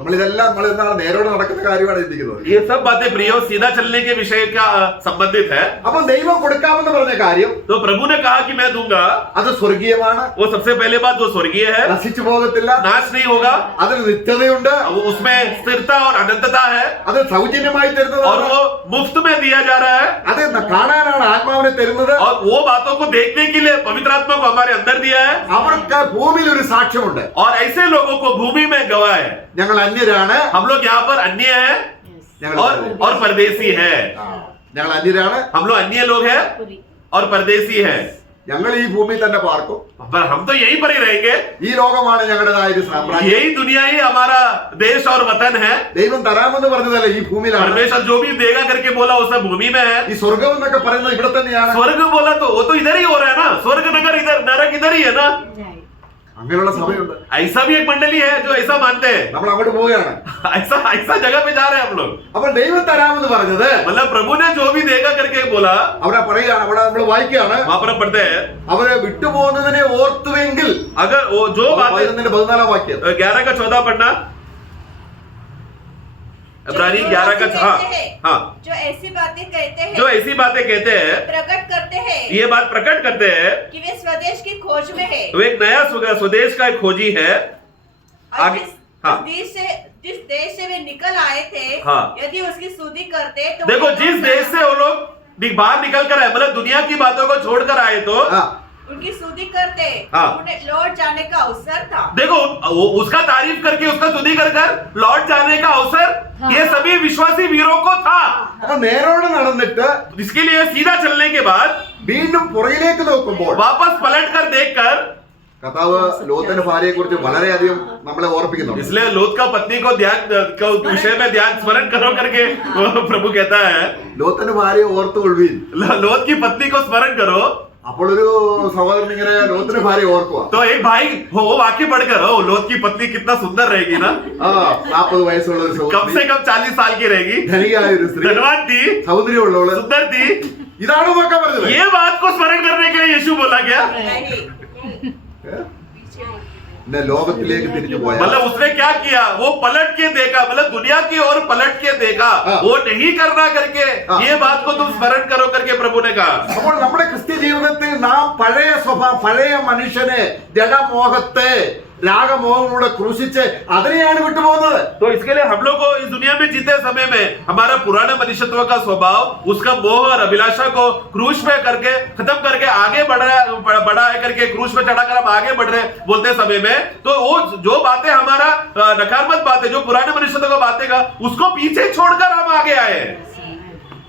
നമ്മളിതെല്ലാം നമ്മൾ എന്താണ് നേരോടെ നടക്കുന്ന കാര്യമാണ് ചിന്തിക്കുന്നത്. ये सब बातें प्रियो सीधा चलने के विषय का संबंधित है। അപ്പൊ ദൈവം കൊടുക്കാമെന്ന് പറഞ്ഞ കാര്യം तो प्रभु ने कहा कि मैं दूंगा, അത് സ്വർഗീയമാണ്. वो सबसे पहले बात वो स्वर्गीय है, നശിച്ചു പോകത്തില്ല. नाश नहीं होगा, അതിന് നിത്യതയുണ്ട്. उसमें स्थिरता और अनंतता है അത് സൗജന്യമായി और തരുന്നതാണ്. वो मुफ्त में दिया जा रहा है അത് കാണാനാണ് ആത്മാവിനെ തരുന്നത്. और वो बातों को देखने के लिए पवित्र आत्मा को हमारे अंदर दिया है അവർക്ക് ഭൂമിയിൽ ഒരു സാക്ഷ്യമുണ്ട്. और ऐसे लोगों को भूमि में गवाह है। ഞങ്ങൾ അന്യരാണ്. हम लोग यहाँ पर अन्य हैं और परदेसी है। ഞങ്ങൾ അന്യരാണ്. हम लोग अन्य लोग हैं और परदेसी है। ഞങ്ങൾ ഈ ഭൂമിയിൽ തന്നെ പാർക്കും, पर हम तो यहीं पर ही रहेंगे, ഈ ലോകമാണ് ഞങ്ങളുടേതായ ഒരു സാമ്രാജ്യം. यही दुनिया ही हमारा देश और वतन है. ദൈവം തരാമെന്ന് പറഞ്ഞതല്ല ഈ ഭൂമിയിലാണ്. परमेश्वर जो भी देगा करके बोला वो सब भूमि में है. ഈ സ്വർഗം എന്നൊക്കെ പറയുന്നത് ഇവിടെ തന്നെയാണ്. स्वर्ग बोला तो वो तो इधर ही हो रहा है ना, स्वर्ग नगर इधर, नरक इधर ही है ना. അങ്ങനെയുള്ള സഭയുണ്ട്. ऐसा भी एक मंडली है जो ऐसा मानते हैं. നമ്മൾ അങ്ങോട്ട് പോവുകയാണ്. ऐसा ऐसा जगह पे जा रहे हैं हम लोग. അപ്പോൾ ദൈവം തരാമെന്ന് പറഞ്ഞത് मतलब प्रभु ने जो भी देगा करके बोला, അവിടെ പറയുകയാണ്, അവിടെ നമ്മൾ വായിക്കുകയാണ്, वहां पर हम पढ़ते हैं, അവരെ വിട്ടുപോകുന്നതിനെ ഓർത്തുവെങ്കിൽ. अगर वो जो बात 14 വാക്യം 11 का 14 पढ़ना, इब्रानी 11 का, हाँ, जो ऐसी बातें कहते हैं, जो ऐसी बातें कहते हैं, प्रकट करते हैं ये बात प्रकट करते हैं कि वे स्वदेश की खोज में है, वो एक नया स्वदेश का एक खोजी है. और आगे, हाँ. जिस देश से वे निकल आए थे, हाँ. यदि उसकी स्तुति करते तो देखो, वो जिस देश से वो लोग बाहर निकल कर आए, मतलब दुनिया की बातों को छोड़कर आए, तो ആ, उनकी स्तुति करते, हाँ. उन्हें लौट जाने का अवसर था. देखो उसका तारीफ करके उसका स्तुति कर कर लौट जाने का अवसर ये सभी विश्वासी वीरों को था. അപ്പൊ നേരോടെ നടന്നിട്ട് इसके लिए सीधा चलने के बाद വീണ്ടും പുറകിലേക്ക് നോക്കുമ്പോൾ वापस पलट कर देख कर, കർത്താവ് ലോത്തിന്റെ ഭാര്യയെ കുറിച്ച് വളരെയധികം നമ്മളെ ഓർപ്പിക്കുന്നുണ്ട്. इसलिए लोत का पत्नी को ध्यान को विषय में ध्यान स्मरण करो करके वो प्रभु कहता है, ലോത്തിന്റെ ഭാര്യയെ ഓർത്തുകൊള്ളുവീൻ. लोत की पत्नी को स्मरण करो. അപ്പോൾ ഒരു സഹോദരൻ ഇങ്ങനെ ലോത്തിന്റെ ഭാര്യ ഓർക്കുക. तो एक भाई वो वाक्य पढ़कर, ओ लोत की पत्नी कितना सुंदर रहेगी ना, 40 വയസ്സുള്ള ഒരു कम से സഹോദരി, कम 40 साल की रहेगी, ധനികയായ ഒരു സ്ത്രീ, धनवान थी, സൗന്ദര്യമുള്ളവള്. सुंदर थी. ഇതാണ് നോക്കാൻ പറഞ്ഞത്. ये बात को स्मरण करने के लिए यीशु बोला गया. नहीं, പിന്നെ ലോകത്തിലേക്ക് തിരിഞ്ഞു പോയാൽ मतलब उसने क्या किया, वो पलट के देखा, मतलब दुनिया की ओर पलट के देखा, हाँ. वो नहीं करना करके हाँ. ये बात को तुम स्मरण करो करके प्रभु ने कहा. അപ്പോൾ നമ്മുടെ ക്രിസ്ത്യ ജീവിതത്തിൽ നാം പഴയ സ്വഭാവം, പഴയ മനുഷ്യനെ, ജഡമോഹത്തെ, രാഗമോഹങ്ങളൂടെ ക്രൂശിച്ച് അതിനെയാണ് വിട്ടുപോകുന്നത്. तो इसके लिए हम लोग को इस दुनिया में जीते समय में हमारा पुराने मनुष्यत्व का स्वभाव, उसका मोह और अभिलाषा को क्रूस पे करके खत्म करके आगे बढ़ा है करके क्रूस पे चढ़ाकर हम आगे बढ़ रहे बोलते समय में, तो वो जो बातें हमारा नकारात्मक बातें, जो पुराने मनुष्यत्व का बातें का, उसको पीछे छोड़कर हम आगे आए.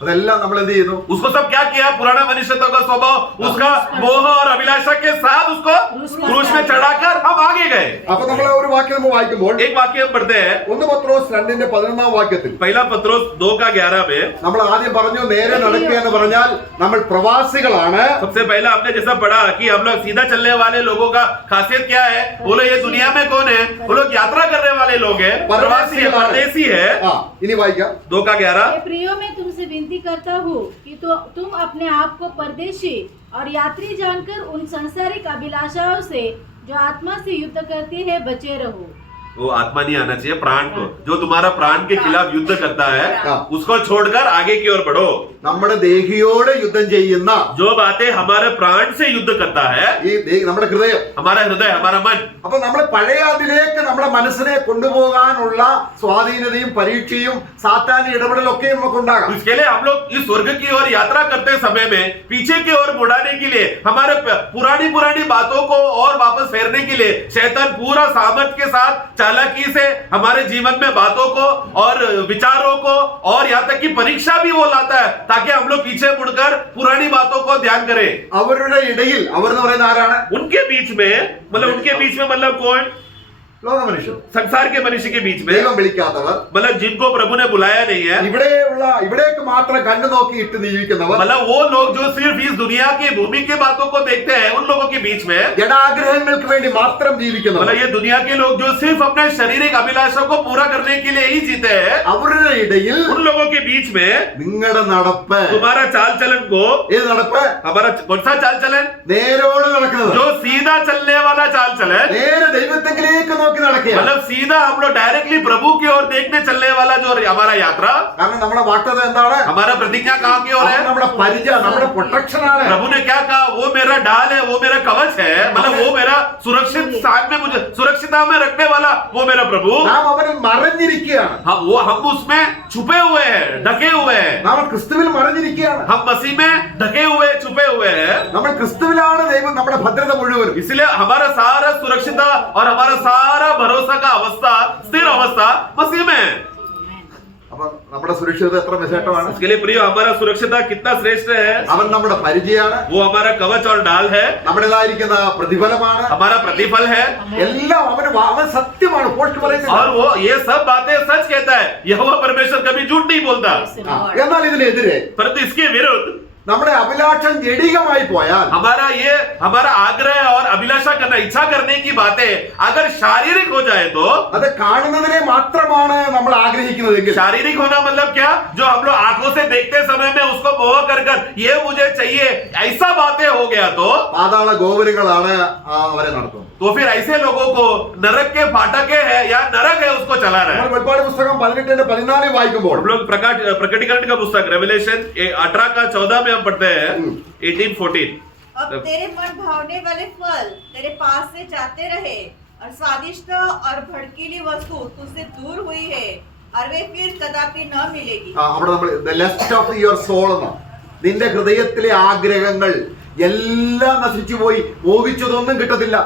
അതെല്ലാം നമ്മൾ എന്ത് ചെയ്യുന്നു? उसको सब क्या किया, पुराना मनुष्यत्व का स्वभाव, उसका मोह और अभिलाषा के साथ उसको क्रूस में चढ़ाकर हम आगे गए. അപ്പൊ നമ്മൾ ഒരു വാക്യം നമ്മൾ വായിക്കുമ്പോൾ एक वाक्य हम पढ़ते हैं, 1 പത്രോസ് 2:11 വാക്യത്തിൽ पहला पत्रोस 2:11 में നമ്മൾ ആദ്യം പറഞ്ഞു, നേരെ നടക്കുക എന്ന് പറഞ്ഞാൽ നമ്മൾ പ്രവാസികളാണ്. सबसे पहला हमने जैसा पढ़ा कि हम लोग सीधा चलने वाले लोगों का खासियत क्या है, वो लोग ये दुनिया में कौन है, वो लोग यात्रा करने वाले लोग हैं, प्रवासी है, परदेसी है. ആ, ഇനി വായിക്കാം. 2:11 हे प्रियो, मैं तुमसे विनती करता हूँ कि तो तुम अपने आप को परदेशी और यात्री जानकर उन सांसारिक अभिलाषाओं से जो आत्मा से युद्ध करती है बचे रहो. वो आत्मा नहीं आना चाहिए, प्राण को, जो तुम्हारा प्राण के खिलाफ युद्ध करता है हाँ. उसको छोड़कर आगे की ओर बढ़ो. നമ്മുടെ ദേഹിയോട് യുദ്ധം ചെയ്യുന്ന जो बातें हमारे प्राण से युद्ध करता है, നമ്മുടെ ഹൃദയം, हमारा हृदय, हमारा मन, അപ്പൊ നമ്മൾ പഴയ അതിലേക്ക് നമ്മുടെ മനസ്സിനെ കൊണ്ടുപോകാനുള്ള സ്വാധീനതയും പരീക്ഷയും സാത്താനി ഇടപെടലൊക്കെ നമുക്ക് ഉണ്ടാകാം. इसके लिए हम लोग इस स्वर्ग की ओर यात्रा करते समय में पीछे की ओर मुड़ाने के लिए, हमारे पुरानी बातों को और वापस फेरने के लिए शैतान पूरा सामर्थ के साथ चालाकी से हमारे जीवन में बातों को और विचारों को और यहाँ तक कि परीक्षा भी वो लाता है ताकि हम लोग पीछे मुड़कर पुरानी बातों को ध्यान करें. അവരുടെ ഇടയിൽ, അവർ എന്ന് പറയുന്ന ആരാണ്? उनके बीच में मतलब कौन, ലോക മനുഷ്യർ, संसार के मनुष्य के बीच में, ദൈവം വിളിക്കാത്തവർ, मतलब जिनको प्रभु ने बुलाया नहीं है, ഇവിടേക്ക് മാത്രം കണ്ണു നോക്കി ഇട്ട് ജീവിക്കുന്നവർ, मतलब वो लोग जो सिर्फ इस दुनिया की भूमि के बातों को देखते हैं, उन लोगों के बीच में, ജഡാഗ്രഹങ്ങൾക്ക് വേണ്ടി മാത്രം ജീവിക്കുന്നവർ, मतलब ये दुनिया के लोग जो सिर्फ अपने शारीरिक अभिलाषा को पूरा करने के लिए ही जीते हैं, അവരുടെ ഇടയിൽ उन लोगों के बीच में നിങ്ങളുടെ നടപ്പ്, तुम्हारा चाल चलन को, ഏത് നടപ്പ്? हमारा कौन सा चाल चलन, നേരോട് നടക്കുന്നത്, जो सीधा चलने वाला चाल चलन, നേരെ ദൈവത്തെങ്കിലേക്ക് നോക്കി നടക്കുക. मतलब सीधा हम लोग डायरेक्टली प्रभु की ओर देखने चलने वाला जो हमारा यात्रा, കാരണം നമ്മുടെ വാക്തത എന്താണ്? हमारा प्रतिज्ञा कहाँ की ओर അത് है, നമ്മുടെ പരിച, നമ്മുടെ പ്രൊട്ടക്ഷൻ ആണ്. प्रभु ने क्या कहा, वो मेरा ढाल है, वो मेरा कवच है, मतलब वो मेरा सुरक्षित स्थान में मुझे सुरक्षिता में रखने वाला वो मेरा प्रभु. നാം അവനിൽ മറഞ്ഞിരിക്കുകയാണ്. हम उसमें छुपे हुए हैं, ढके हुए हैं, നാം ക്രിസ്തുവിൽ മറഞ്ഞിരിക്കുകയാണ്. हम मसीह में ढके हुए छुपे हुए हैं. നമ്മൾ ക്രിസ്തുവിലാണ് ദൈവം നമ്മുടെ ഭദ്രത മുഴുവനും. इसलिए हमारा सारा सुरक्षिता और हमारा सारा भरोसा का अवस्था, स्थिर अवस्था मसीह में है. അപ്പൊ അപ്പൊ നമ്മുടെ സുരക്ഷിതത്വം എത്ര വിശേഷമാണ്. इसके लिए प्रिय हमारा सुरक्षितता कितना श्रेष्ठ है. അവൻ നമ്മുടെ പരിചയമാണ്, वो हमारा कवच और डाल है, നമ്മുടേതായിരിക്കുന്ന പ്രതിഫലമാണ്, हमारा प्रतिफल है. എല്ലാം അവൻ സത്യമാണ്. പോസ്റ്റ് പറയുന്നത് और वो ये सब बातें सच कहता है. यहोवा परमेश्वर कभी झूठ नहीं बोलता. എന്നാൽ ഇതിനെതിരെ परंतु इसके विरुद्ध നമ്മുടെ അഭിലാഷം ജഡികമായി പോയാൽ, हमारा आग्रह और अभिलाषा करना, इच्छा करने की बातें अगर शारीरिक हो जाए तो, അത് കാണുന്നതിനെ മാത്രമാണ് നമ്മൾ ആഗ്രഹിക്കുന്നതെങ്കിൽ, शारीरिक होना मतलब क्या, जो हम लोग आंखों से देखते समय में उसको मोह कर ये मुझे चाहिए, ऐसा बातें हो गया तो പാതാള ഗോപുരങ്ങളാണ് അവരെ നടത്തുന്നത്. तो फिर ऐसे लोगों को नरक के फाटके है या नरक है उसको चला रहा है. നമ്മൾ വെളിപ്പാട് പുസ്തകം 18-14 വായിക്കുമ്പോൾ हम लोग प्रकटीकरण का पुस्तक रेवलेशन 18 का 14 में हम पढ़ते हैं 18-14. अब तेरे मन भावने वाले फल तेरे पास से जाते रहे और स्वादिष्ट और भड़कीली वस्तु तुझसे दूर हुई है और वे फिर कदापि न मिलेगी. അവിടെ നമ്മൾ the lest of your soul എന്ന, നിന്റെ ഹൃദയത്തിലെ ആഗ്രഹങ്ങൾ എല്ലാം നശിച്ചു പോയി, മോഹിച്ചതൊന്നും കിട്ടത്തില്ല.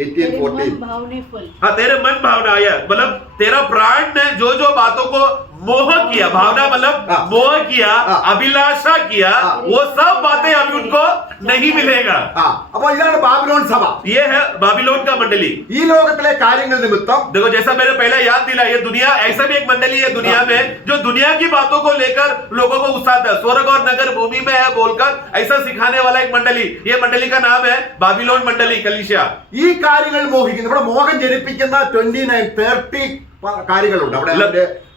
18-14 भावने फल. हाँ, तेरे मन भावना आया मतलब तेरा प्राण ने जो जो बातों को मोह किया, भावना मतलब मोह किया, अभिलाषा किया, वो सब बातें अभी उनको नहीं मिलेगा. അപ്പൊ ഇതാണ് ബാബിലോൺ സഭ. ये है बाबिलोन का मंडली. ഈ ലോകത്തിലെ കാര്യങ്ങൾ നിമിത്തം देखो जैसा मैंने पहले याद दिला, ये दुनिया ऐसा भी एक मंडली है दुनिया में जो दुनिया की बातों को लेकर लोगों को उकसाता है. स्वर्ग और नगर भूमि में है बोलकर ऐसा सिखाने वाला एक मंडली, ये मंडली का नाम है बाबिलोन मंडली कलीसिया. ഈ കാര്യങ്ങൾ മോഹിക്കുന്നു. ഇവിടെ മോഹം ജനിപ്പിക്കുന്ന 29-30 കാര്യങ്ങളുണ്ട്. അവിടെ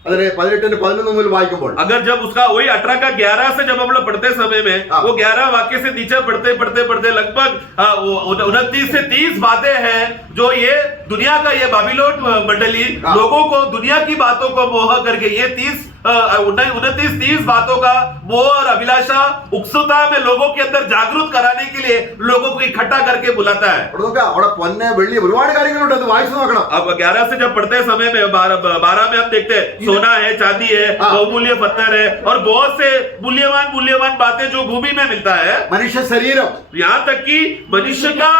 അതിന് 18-11 മുതൽ വായിക്കുമ്പോൾ, अगर जब उसका वही 18 का 11 से जब हम लोग पढ़ते समय में वो 11 वाक्य से नीचे पढ़ते लगभग 29 से 30 बातें हैं जो ये दुनिया का ये बाबिलोन मंडली लोगों को दुनिया की बातों को मोह करके ये 29-30 बातों का मोह और अभिलाषा उत्सुकता में लोगों के अंदर जागरूक कराने के लिए लोगों को इकट्ठा करके बुलाता है. അവിടെ നോക്കാം, അവിടെ പൊന്ന് വെള്ളി ഒരുപാട് കാര്യങ്ങളുണ്ട്, അത് വായിച്ചു നോക്കണം. अब 11 से जब पढ़ते समय में 12 में हम देखते हैं सोना है, चांदी है, बहुमूल्य पत्थर है और बहुत से मूल्यवान बातें जो भूमि में मिलता है. മനുഷ്യ ശരീരം, यहाँ तक कि मनुष्य का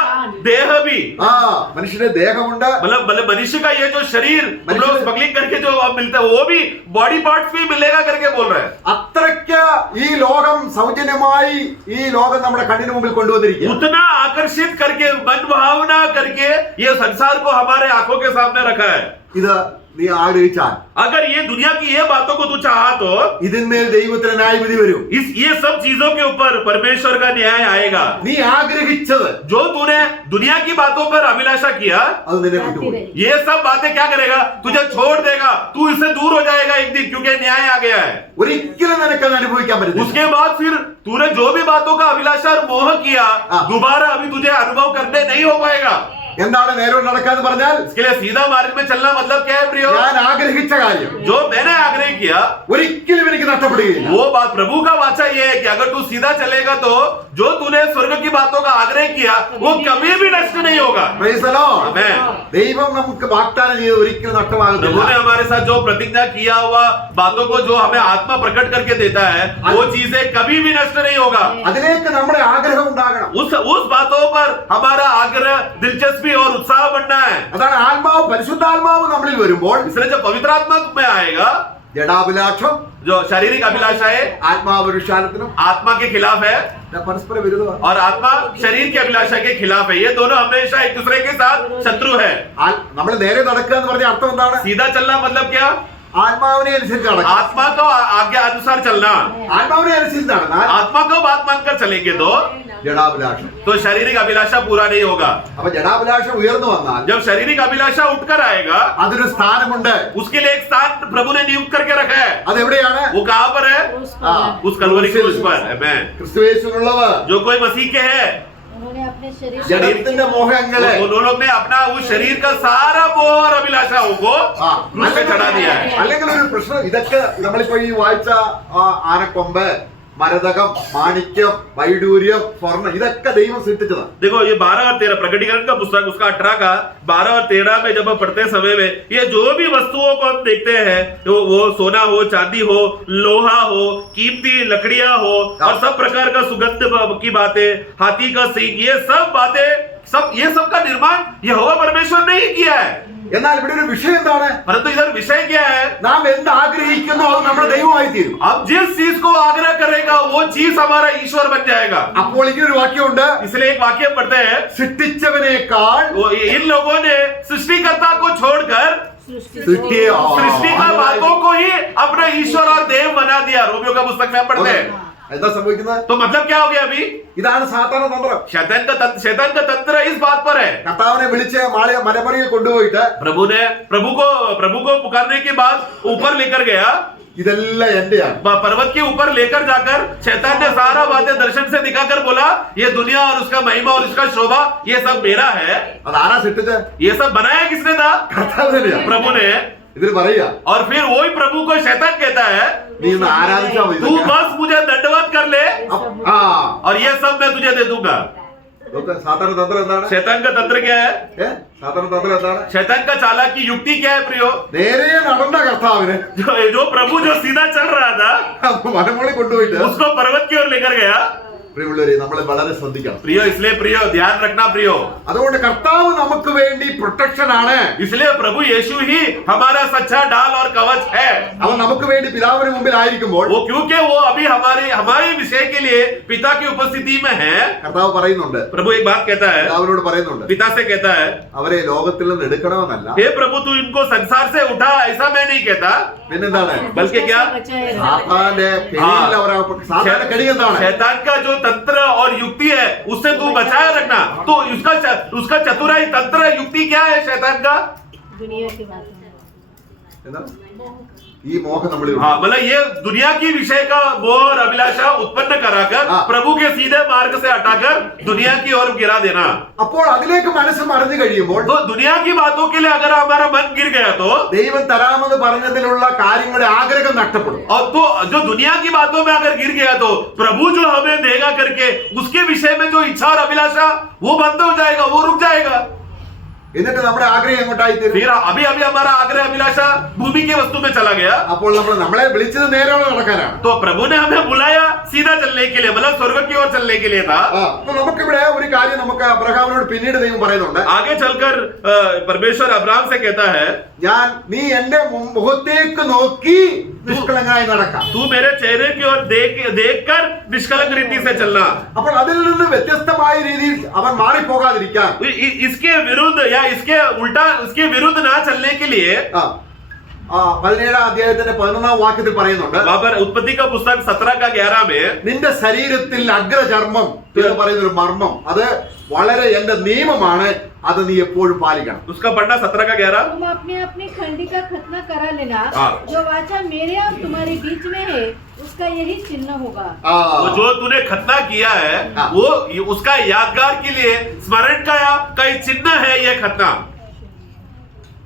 देह भी, മനുഷ്യന്റെ ദേഹമുണ്ട്, मतलब मनुष्य का ये जो शरीर हम लोग स्मगलिंग करके जो मिलता है वो भी बॉडी पार्ट्स भी मिलेगा करके बोल रहे हैं. അത്രയ്ക്ക് ഈ ലോകം സൗജന്യമായി ഈ ലോകം നമ്മുടെ കണ്ണിന് മുമ്പിൽ കൊണ്ടുവന്നിരിക്കുക. उतना आकर्षित करके मन भावना करके ये संसार को हमारे आंखों के सामने रखा है. ഇത് നീ ആഗ്രഹിച്ചാൽ, अगर ये दुनिया की ये बातों को तू चाहा तो ഇതിന്മേൽ ദൈവത്തിന് ന്യായവിധി വരും. ये सब चीजों के ऊपर परमेश्वर का न्याय आएगा. നീ ആഗ്രഹിച്ചത് जो तूने दुनिया की बातों पर अभिलाषा किया, അത് നിന്നെ വിട്ടുപോയി. ये सब बातें क्या करेगा, तुझे छोड़ देगा, तू इससे दूर हो जाएगा एक दिन, क्योंकि न्याय आ गया है. ഒരിക്കലും നിനക്കത് അനുഭവിക്കാൻ പറ്റില്ല. उसके बाद फिर तूने जो भी बातों का अभिलाषा और मोह किया दोबारा अभी तुझे अनुभव करने नहीं हो पाएगा. എന്താണ് നേരോട് നടക്കാന്ന് പറഞ്ഞാൽ, इसके लिए सीधा मार्ग में चलना मतलब क्या है प्रियो, ഞാൻ ആഗ്രഹിച്ച കാര്യം जो मैंने आग्रह किया ഒരിക്കലും എനിക്ക് നഷ്ടപ്പെടുകയില്ല. वो बात प्रभु का वाचा ये है कि अगर तू सीधा चलेगा तो जो तूने स्वर्ग की बातों का आग्रह किया वो कभी भी नष्ट नहीं होगा. Praise the Lord. Amen. ദൈവം നമുക്ക് വാഗ്ദാനം ചെയ്ത് ഒരിക്കലും प्रभु നഷ്ടമാകുന്നില്ല. ने हमारे साथ जो प्रतिज्ञा किया हुआ बातों को जो हमें आत्मा प्रकट करके देता है वो चीजें कभी भी नष्ट नहीं होगा. അതിലേക്ക് നമ്മുടെ ആഗ്രഹം ഉണ്ടാകണം. उस बातों पर हमारा आग्रह, दिलचस्पी और उत्साह बढ़ना है. അതാണ് ആത്മാവ്, പരിശുദ്ധാത്മാവ് നമ്മളിൽ വരുമ്പോൾ इसलिए जब पवित्र आत्मा में आएगा, ജഡാഭിലാഷം जो शारीरिक अभिलाषा है ആത്മാപുരുഷാരത്തിനും आत्मा के खिलाफ है പരസ്പര വിരുദ്ധമാണ്. और आत्मा शरीर की अभिलाषा के खिलाफ है. ये दोनों हमेशा एक दूसरे के साथ शत्रु है. നമ്മൾ നേരെ നടക്കുക എന്ന് പറഞ്ഞ അർത്ഥം എന്താണ്? सीधा चलना मतलब क्या, ആത്മാവിനെ അനുസരിച്ച് നടക്കുക. आत्मा को आज्ञा अनुसार चलना. ആത്മാവിനെ അനുസരിച്ച് നടന്നാൽ आत्मा को बात मानकर चलेंगे ജഡാഭിലാഷം. तो शारीरिक अभिलाषा पूरा नहीं होगा. അപ്പൊ ജഡാഭിലാഷം ഉയർന്നു വന്നാൽ जब शारीरिक अभिलाषा उठकर आएगा അതിനൊരു സ്ഥാനമുണ്ട്. उसके लिए एक स्थान प्रभु ने नियुक्त करके रखा है. അതെവിടെയാണ്? वो कहाँ पर है, ആ, उस कलवरी के उस पर. Amen. ക്രിസ്തുയേശുവിനുള്ളവർ जो कोई मसीह के है उन्होंने अपने शरीर ജഡത്തിന്റെ മോഹങ്ങളെ उन लोग ने अपना उस शरीर का सारा मोह और अभिलाषाओं को क्रूस पे चढ़ा दिया है. അല്ലെങ്കിൽ ഒരു പ്രശ്നം, ഇതൊക്കെ നമ്മളിപ്പോ ഈ വായിച്ച ആനക്കൊമ്പ്, മരതകം, മാണിക്യം, വൈഡൂര്യം, സ്വർണ്ണം, ഇതൊക്കെ ദൈവം സൃഷ്ടിച്ചതാണ്. देखो ये 12 और 13 प्रकटीकरण का पुस्तक उसका 18 का 12 और 13 में जब हम पढ़ते समय में ये जो भी वस्तुओं को हम देखते हैं वो सोना हो, चांदी हो, लोहा हो, कीमती लकड़ियां हो और सब प्रकार का सुगंध की बातें, हाथी का सींग, ये सब बातें ये सब का निर्माण यहोवा परमेश्वर ने ही किया है। എന്നാൽ ഇവിടെ ഒരു വിഷയം എന്താണ്? परंतु इधर विषय क्या है? നാം എന്ത് ആഗ്രഹിക്കുന്നു അത് നമ്മുടെ ദൈവമായി തീരും. अब जिस चीज को आग्रह करेगा वो चीज हमारा ईश्वर बन जाएगा। അപ്പോൾ ഇങ്ങനൊരു വാക്യമുണ്ട്, इसलिए एक वाक्य पढ़ते हैं, സൃഷ്ടിച്ചവനേക്കാൾ इन लोगों ने सृष्टिकर्ता को छोड़कर सृष्टि का बातों को ही अपना ईश्वर और देव बना दिया। रोमियो का पुस्तक में हम पढ़ते हैं। എന്താ സംഭവിക്കുന്നത്? तो मतलब क्या हो गया अभी? ഇതാണ് സാത്താന തന്ത്രം. शैतान का तंत्र इस बात पर है। കർത്താവിനെ വിളിച്ച് മലമറിയിൽ കൊണ്ടുപോയിട്ട് प्रभु को पुकारने के बाद ऊपर लेकर गया, ഇതെല്ലാം എന്റെയാണ്. पर्वत के ऊपर लेकर जाकर शैतान ने सारा बातें दर्शन से दिखाकर बोला, ये दुनिया और उसका महिमा और उसका शोभा ये सब मेरा है। അതാരാ സൃഷ്ടിച്ചത്? ये सब बनाया किसने था? കർത്താവ് തന്നെയാണ്. प्रभु ने। ഇതിൽ പറയാ, और फिर वही प्रभु को शैतान कहता है, നീ ഒന്ന് ആരാധിച്ചാ മതി. तू बस मुझे दंडवत कर ले ആ और ये सब मैं तुझे दे दूंगा। സാത്താന തന്ത്രം എന്താണ്? शैतान का तंत्र क्या है? സാത്താന തന്ത്രം എന്താണ്? शैतान का चालाकी युक्ति क्या है प्रियो? നേരെ നടന്ന കർത്താവിനെ जो प्रभु जो सीधा चल रहा था മലമുകളിൽ കൊണ്ടുപോയിട്ട് उसको पर्वत की ओर लेकर गया। പ്രിയമുള്ളവരെ, നമ്മൾ വളരെ ശ്രദ്ധിക്കണം. प्रियो इसलिए प्रियो ध्यान रखना प्रियो, അതുകൊണ്ട് കർത്താവ് നമുക്ക് വേണ്ടി പ്രൊട്ടക്ഷൻ ആണ്. इसलिए प्रभु यीशु ही हमारा सच्चा ढाल और कवच है। അവൻ നമുക്ക് വേണ്ടി പിതാവിന് മുമ്പിൽ ആയിരിക്കുമ്പോൾ वो क्योंकि वो अभी हमारे विषय के लिए पिता की उपस्थिति में है। കർത്താവ് പറയുന്നുണ്ട്, प्रभु एक बात कहता है, പിതാവിനോട് പറയുന്നുണ്ട്, पिता से कहता है, അവരെ ലോകത്തിൽ നിന്ന് എടുക്കണമെന്നല്ല, हे प्रभु तू इनको संसार से उठा, ऐसा मैं नहीं कहता, പിന്നെന്താണ്? बल्कि क्या സാത്താന്റെ കെണിയിൽ അവരെ സാത്താന്റെ കെണി എന്താണ്? शैतान का जो तंत्र और युक्ति है उससे तू बचाए रखना। तो उसका चतुराई तंत्र युक्ति क्या है शैतान का? दुनिया की बात है। എന്താണ്? ഈ മോഹം നമ്മളിൽ हाँ, मतलब ये दुनिया की विषय का मोह और अभिलाषा उत्पन्न कराकर हाँ। प्रभु के सीधे मार्ग से हटाकर दुनिया की ओर गिरा देना। അപ്പോൾ അതിലേക്ക് മനസ്സ് മറിഞ്ഞു കഴിയുമ്പോൾ तो दुनिया की बातों के लिए अगर हमारा मन गिर गया तो ദൈവം തരാമെന്ന് പറഞ്ഞതിലുള്ള കാര്യങ്ങളുടെ ആഗ്രഹം നഷ്ടപ്പെടും. और तो जो दुनिया की बातों में अगर गिर गया तो प्रभु जो हमें देगा करके उसके विषय में जो इच्छा और अभिलाषा वो बंद हो जाएगा, वो रुक जाएगा। എന്നിട്ട് നമ്മുടെ ആഗ്രഹം എങ്ങോട്ടായി തീരും? फिर अभी हमारा आग्रह अभिलाषा भूमि की वस्तु में चला गया। അപ്പോൾ നമ്മളെ വിളിച്ചത് നേരെയുള്ള നടക്കാനാണ്. तो प्रभु ने हमें बुलाया सीधा चलने के लिए, मतलब स्वर्ग की ओर चलने के लिए था। അപ്പൊ നമുക്കിവിടെ ഒരു കാര്യം നമുക്ക് അബ്രഹാമിനോട് പിന്നീട് ദൈവം പറയുന്നുണ്ട്, आगे चलकर परमेश्वर अब्राहम से कहता है, നീ എന്റെ മുഖത്തേക്ക് നോക്കി നിഷ്കളങ്കനായി നടക്കാം. तू मेरे चेहरे की ओर देखकर निष्कलंक रीति से चलना। അപ്പോൾ അതിൽ നിന്ന് വ്യത്യസ്തമായ രീതിയിൽ അവൻ മാറിപ്പോകാതിരിക്കാൻ इसके विरुद्ध या इसके उल्टा इसके विरुद्ध ना चलने के लिए 17 അധ്യായത്തിന്റെ 11 വാക്യത്തിൽ പറയുന്നുണ്ട്, वहां पर उत्पत्ति का पुस्तक 17 का 11 में നിന്റെ ശരീരത്തിൽ അഗ്രചർമ്മം എന്ന് പറയുന്ന ഒരു മർമ്മം, അത് വളരെ എന്റെ നിയമമാണ്, അത് നീ എപ്പോഴും പാലിക്കണം. उसका पढ़ना 17 का 11। तुम अपने अपने खंडी का खतना करा लेना, हाँ। जो वाचा मेरे और तुम्हारे बीच में है उसका यही चिन्ह होगा। वो जो तूने खतना किया है हाँ। वो उसका यादगार के लिए स्मरण का एक चिन्ह है ये खतना।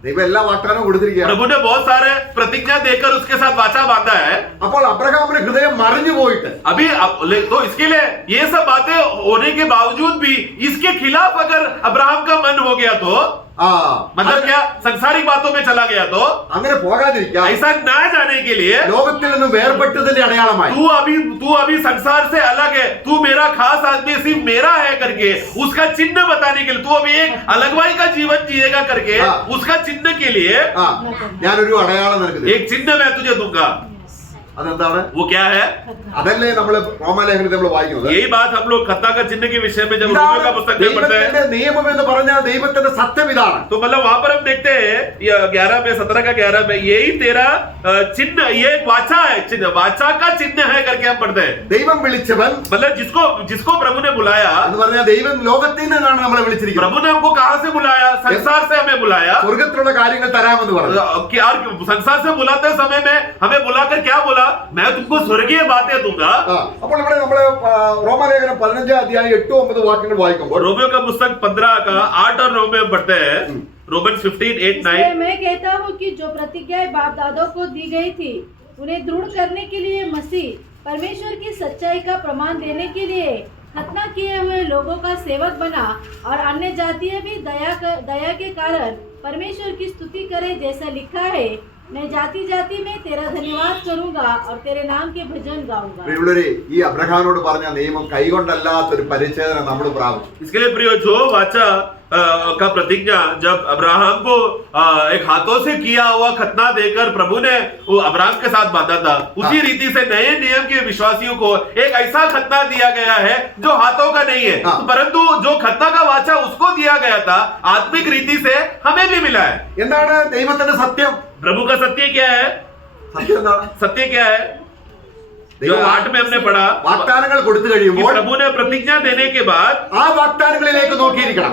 ദൈവം എല്ലാ വാഗ്ദാനവും കൊടുത്തിരിക്കുകയാണ്. प्रभु ने बहुत सारे प्रतिज्ञा देकर उसके साथ वाचा बांधा है। അപ്പോൾ അബ്രഹാമിന്റെ ഹൃദയം മറിഞ്ഞു പോയിട്ട് अभी तो इसके लिए ये सब बातें होने के बावजूद भी इसके खिलाफ अगर अब्राहम का मन हो गया तो मतलब क्या संसारिक बातों में चला गया तो അങ്ങനെ പോകാതിരിക്കാൻ ऐसा ना जाने के लिए ലോകത്തിൽ നിന്ന് വേർപെട്ടതിന്റെ അടയാളമായി तू अभी संसार से अलग है, तू मेरा खास आदमी सिर्फ मेरा है करके उसका चिन्ह बताने के लिए, तू अभी एक अलगवाई का जीवन जिएगा करके हाँ। उसका चिन्ह के लिए ഞാനൊരു അടയാളം നിനക്ക് एक चिन्ह मैं तुझे दूंगा। അതെന്താണ്? वो क्या है? അതല്ലേ നമ്മള് റോമാലേഖനത്തിൽ നമ്മൾ വായിക്കുന്നത്. यही बात हम लोग खतना का चिन्ह के विषय में जब रोमियो का पुस्तक में पढ़ते हैं, ദൈവത്തിന്റെ നിയമം എന്ന് പറഞ്ഞാൽ ദൈവത്തിന്റെ സത്യം ഇതാണ്. तो मतलब वहां पर हम देखते हैं 11 में 17 का 11 में यही तेरा चिन्ह, ये वाचा है, चिन्ह वाचा का चिन्ह है करके हम पढ़ते हैं। ദൈവം വിളിച്ചവൻ मतलब जिसको प्रभु ने बुलाया, എന്ന് പറഞ്ഞാൽ ദൈവം ലോകത്തിൽ നിന്നാണ് നമ്മളെ വിളിച്ചിരിക്കുന്നത്. प्रभु ने हमको कहां से बुलाया? संसार से हमें बुलाया। സ്വർഗത്തിലുള്ള കാര്യങ്ങൾ തരാമെന്ന് പറഞ്ഞു. संसार से बुलाते समय में हमें बुलाकर क्या बोला? मैं तुमको स्वर्गीय बातें दूंगा। അപ്പോൾ ഇവിടെ നമ്മള് റോമാലേഖനം 15 അധ്യായം 8-9 വാക്യങ്ങൾ വായിക്കുമ്പോൾ रोमियो का पुस्तक 15 का 8 और 9 में पढ़ते हैं। रोमन्स 15:8-9। मैं कहता हूँ कि जो प्रतिज्ञाएं बाप दादों को दी गई थी उन्हें दृढ़ करने के लिए मसीह परमेश्वर की सच्चाई का प्रमाण देने के लिए खतना किए हुए लोगों का सेवक बना और अन्य जातीय भी दया के कारण परमेश्वर की स्तुति करे, जैसा लिखा है, मैं जाति जाति में तेरा धन्यवाद करूंगा और तेरे नाम के भजन गाऊंगा। പ്രിയമുള്ളവരെ, ഈ അബ്രഹാമിനോട് പറഞ്ഞ നിയമം കൈകൊണ്ടല്ലാത്തൊരു പരിച്ഛേദന നമ്മൾ പ്രാപിച്ചു. इसके लिए प्रियो, जो वाचा का प्रतिज्ञा जब अब्राहम को एक हाथों से किया हुआ खतना देकर प्रभु ने वो अब्राहम के साथ बांधा था, उसी रीति से नए नियम के विश्वासियों को एक ऐसा खतना दिया गया है जो हाथों का नहीं है, परंतु जो खतना का वाचा उसको दिया गया था आत्मिक रीति से हमें भी मिला है। എന്താണ് ദൈവത്തിന്റെ സത്യം? प्रभु का सत्य क्या है? സത്യം എന്താണ്? सत्य क्या है? जो 8 में हमने पढ़ा, വാഗ്ദാനങ്ങൾ കൊടുത്തു कि കഴിയുമ്പോൾ प्रभु ने प्रतिज्ञा देने के बाद ആ വാഗ്ദാനങ്ങളിലേക്ക് നോക്കിയിരിക്കണം.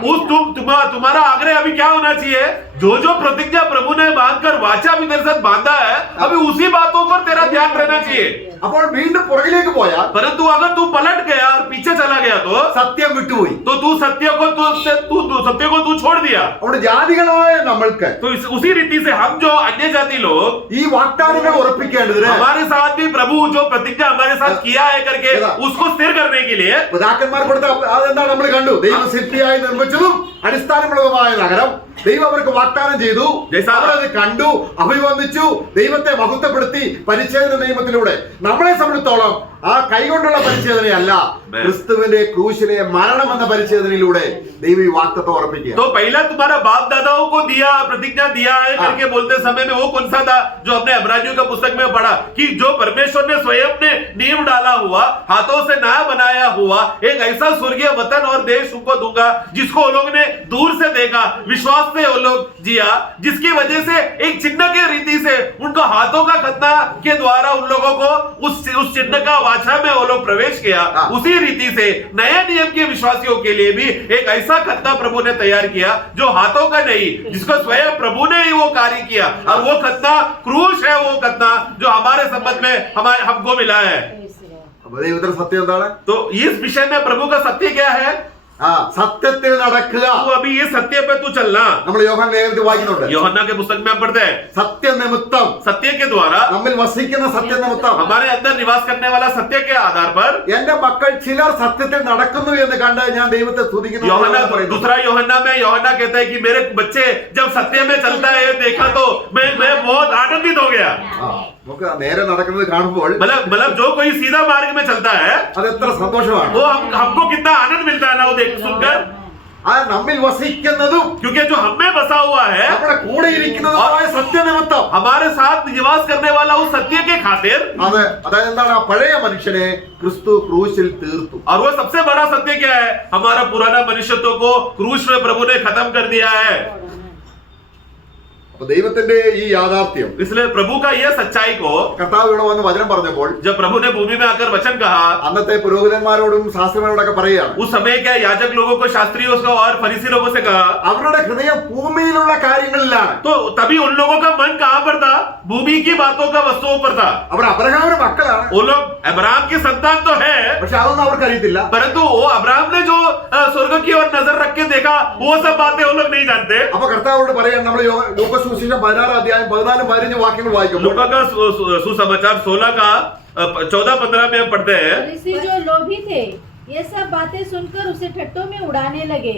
तुम्हारा आग्रह अभी क्या होना चाहिए? जो प्रतिज्ञा प्रभु ने बांधकर वाचा भी तेरे साथ बांधा है, अभी उसी बातों पर तेरा ध्यान रहना चाहिए। അപ്പോൾ വീണ്ടും പുറകിലേക്ക് പോയാൽ, परंतु अगर तू पलट गया और पीछे चला गया तो സത്യം വിട്ടുപോയി. तू सत्य को तू छोड़ दिया। അവിടെ ജാതികളായ നമ്മൾക്ക് तो उसी रीति से हम जो अन्य जाति लोग, ഈ വാഗ്ദാനങ്ങൾ ഉറപ്പിക്കേണ്ടതിന് हमारे साथ भी प्रभु जो प्रतिज्ञा हमारे साथ किया है करके उसको स्थिर करने के लिए, പിതാക്കന്മാർ കൊടുത്ത അതെന്താ നമ്മൾ കണ്ടു? ദൈവം ശില്പിയായി നിർമ്മിച്ചതും അടിസ്ഥാനമുള്ളതുമായ നഗരം ദൈവം അവർക്ക് വാഗ്ദാനം ചെയ്തു. അവരത് കണ്ടു, അഭിവന്ദിച്ചു, ദൈവത്തെ മഹത്വപ്പെടുത്തി പരിച്ഛേദന നിയമത്തിലൂടെ. നമ്മളെ സംബന്ധിച്ചോളം ആ കൈകൊണ്ടുള്ള പരിച്ഛേദനയല്ല, ക്രിസ്തുവിന്റെ ക്രൂശിലെ മരണം എന്ന പരിച്ഛേദനയിലൂടെ ദൈവം ഈ വാഗ്ദത്തം ഉറപ്പിക്കുക. तो पहला तुम्हारा बाप दादाओं को दिया प्रतिज्ञा दिया है करके बोलते समय में वो कौन सा था जो हमने अब्रानियों का पुस्तक में पढ़ा कि जो परमेश्वर ने स्वयं ने नींव डाला हुआ, हाथों से नया बनाया हुआ एक ऐसा स्वर्गीय वतन और देश उनको दूंगा जिसको वो लोग ने दूर से देखा, विश्वास से वो लोग जिया, जिसकी वजह से एक चिन्ह के रीति से उनको हाथों का खतना के द्वारा उन लोगों को उस चिन्ह का वाचा में वो लोग प्रवेश किया। उसी रीति से नए नियम के विश्वासियों के लिए भी एक ऐसा खतना प्रभु ने तैयार किया जो हाथों का नहीं, जिसको स्वयं प्रभु ने ही वो कार्य किया, और वो खतना क्रूश है, वो खतना जो हमारे संबंध में हमको मिला है। അപ്പൊ ദൈവത്തിന്റെ സത്യം എന്താണ്? तो इस विषय में प्रभु का सत्य क्या है? സത്യത്തിൽ നടക്കുക. तू अभी ये सत्य पे तू चलना। നമ്മൾ യോഹന്നാൻ ലേഖനത്തിൽ വായിക്കുന്നുണ്ട്, യോഹन्ना के पुस्तक में हम पढ़ते हैं, സത്യനിമിത്തം, सत्य के द्वारा, നമ്മിൽ വസിക്കുന്ന സത്യനിമിത്തം, हमारे अंदर निवास करने वाला सत्य के आधार पर എന്റെ മക്കൾ ചിലർ സത്യത്തിൽ നടക്കുന്നു എന്ന് കണ്ട് ഞാൻ ദൈവത്തെ സ്തുതിക്കുന്നു. दूसरा योहन्ना में योहन्ना कहता है कि मेरे बच्चे जब सत्य में चलता है देखा तो मैं बहुत आनंदित हो गया। നമുക്ക് നേരെ നടക്കുന്നത് കാണുമ്പോൾ मतलब जो कोई सीधा मार्ग में चलता है അത് എത്ര സന്തോഷമാണ്. वो हमको कितना आनंद मिलता है ना वो देख सुनकर, ആ നമ്മിൽ വസിക്കുന്നതും क्योंकि जो हमें बसा हुआ है, നമ്മുടെ കൂടെ ഇരിക്കുന്നതുമായ സത്യനിമിത്തം, हमारे साथ निवास करने वाला उस सत्य के खातिर, അതായത് എന്താണ്? ആ പഴയ മനുഷ്യനെ ക്രിസ്തു ക്രൂശിൽ തീർത്തു. और वो सबसे बड़ा सत्य क्या है? हमारा पुराना मनुष्यत्व को क्रूस में प्रभु ने खत्म कर दिया है। അപ്പൊ ദൈവത്തിന്റെ ഈ യാഥാർത്ഥ്യം, इसलिए प्रभु का यह सच्चाई को കർത്താവ് ഇവിടെ വന്ന് വചനം പറഞ്ഞപ്പോൾ जब प्रभु ने भूमि में आकर वचन कहा, അന്നത്തെ പുരോഹിതന്മാരോടും ശാസ്ത്രിമാരോടൊക്കെ പറയുകയാണ്, उस समय क्या याजक लोगों को, शास्त्रियों को और फरीसी लोगों से कहा, അവരുടെ ഹൃദയം ഭൂമിയിലുള്ള കാര്യങ്ങളിലാണ്. तो तभी उन लोगों का मन कहां पर था? भूमि की बातों का वस्तुओं पर था। അവർ അബ്രഹാമിന്റെ മക്കളാണ്, वो लोग अब्राहम की संतान तो है, പക്ഷെ അതൊന്നും അവർക്ക് അറിയത്തില്ല. परंतु वो अब्राहम ने जो स्वर्ग की ओर नजर रख के देखा वो सब बातें वो लोग नहीं जानते। അപ്പൊ കർത്താവോട് പറയാൻ നമ്മൾ ലൂക്കോസ് സുവിശേഷം 16 അധ്യായം 14-15 വാക്യങ്ങൾ വായിക്കുമ്പോൾ लूका का सुसमाचार 16 का 14-15 में हम पढ़ते हैं, फरीसी जो लोभी थे ये सब बातें सुनकर उसे ठट्टों में उड़ाने लगे।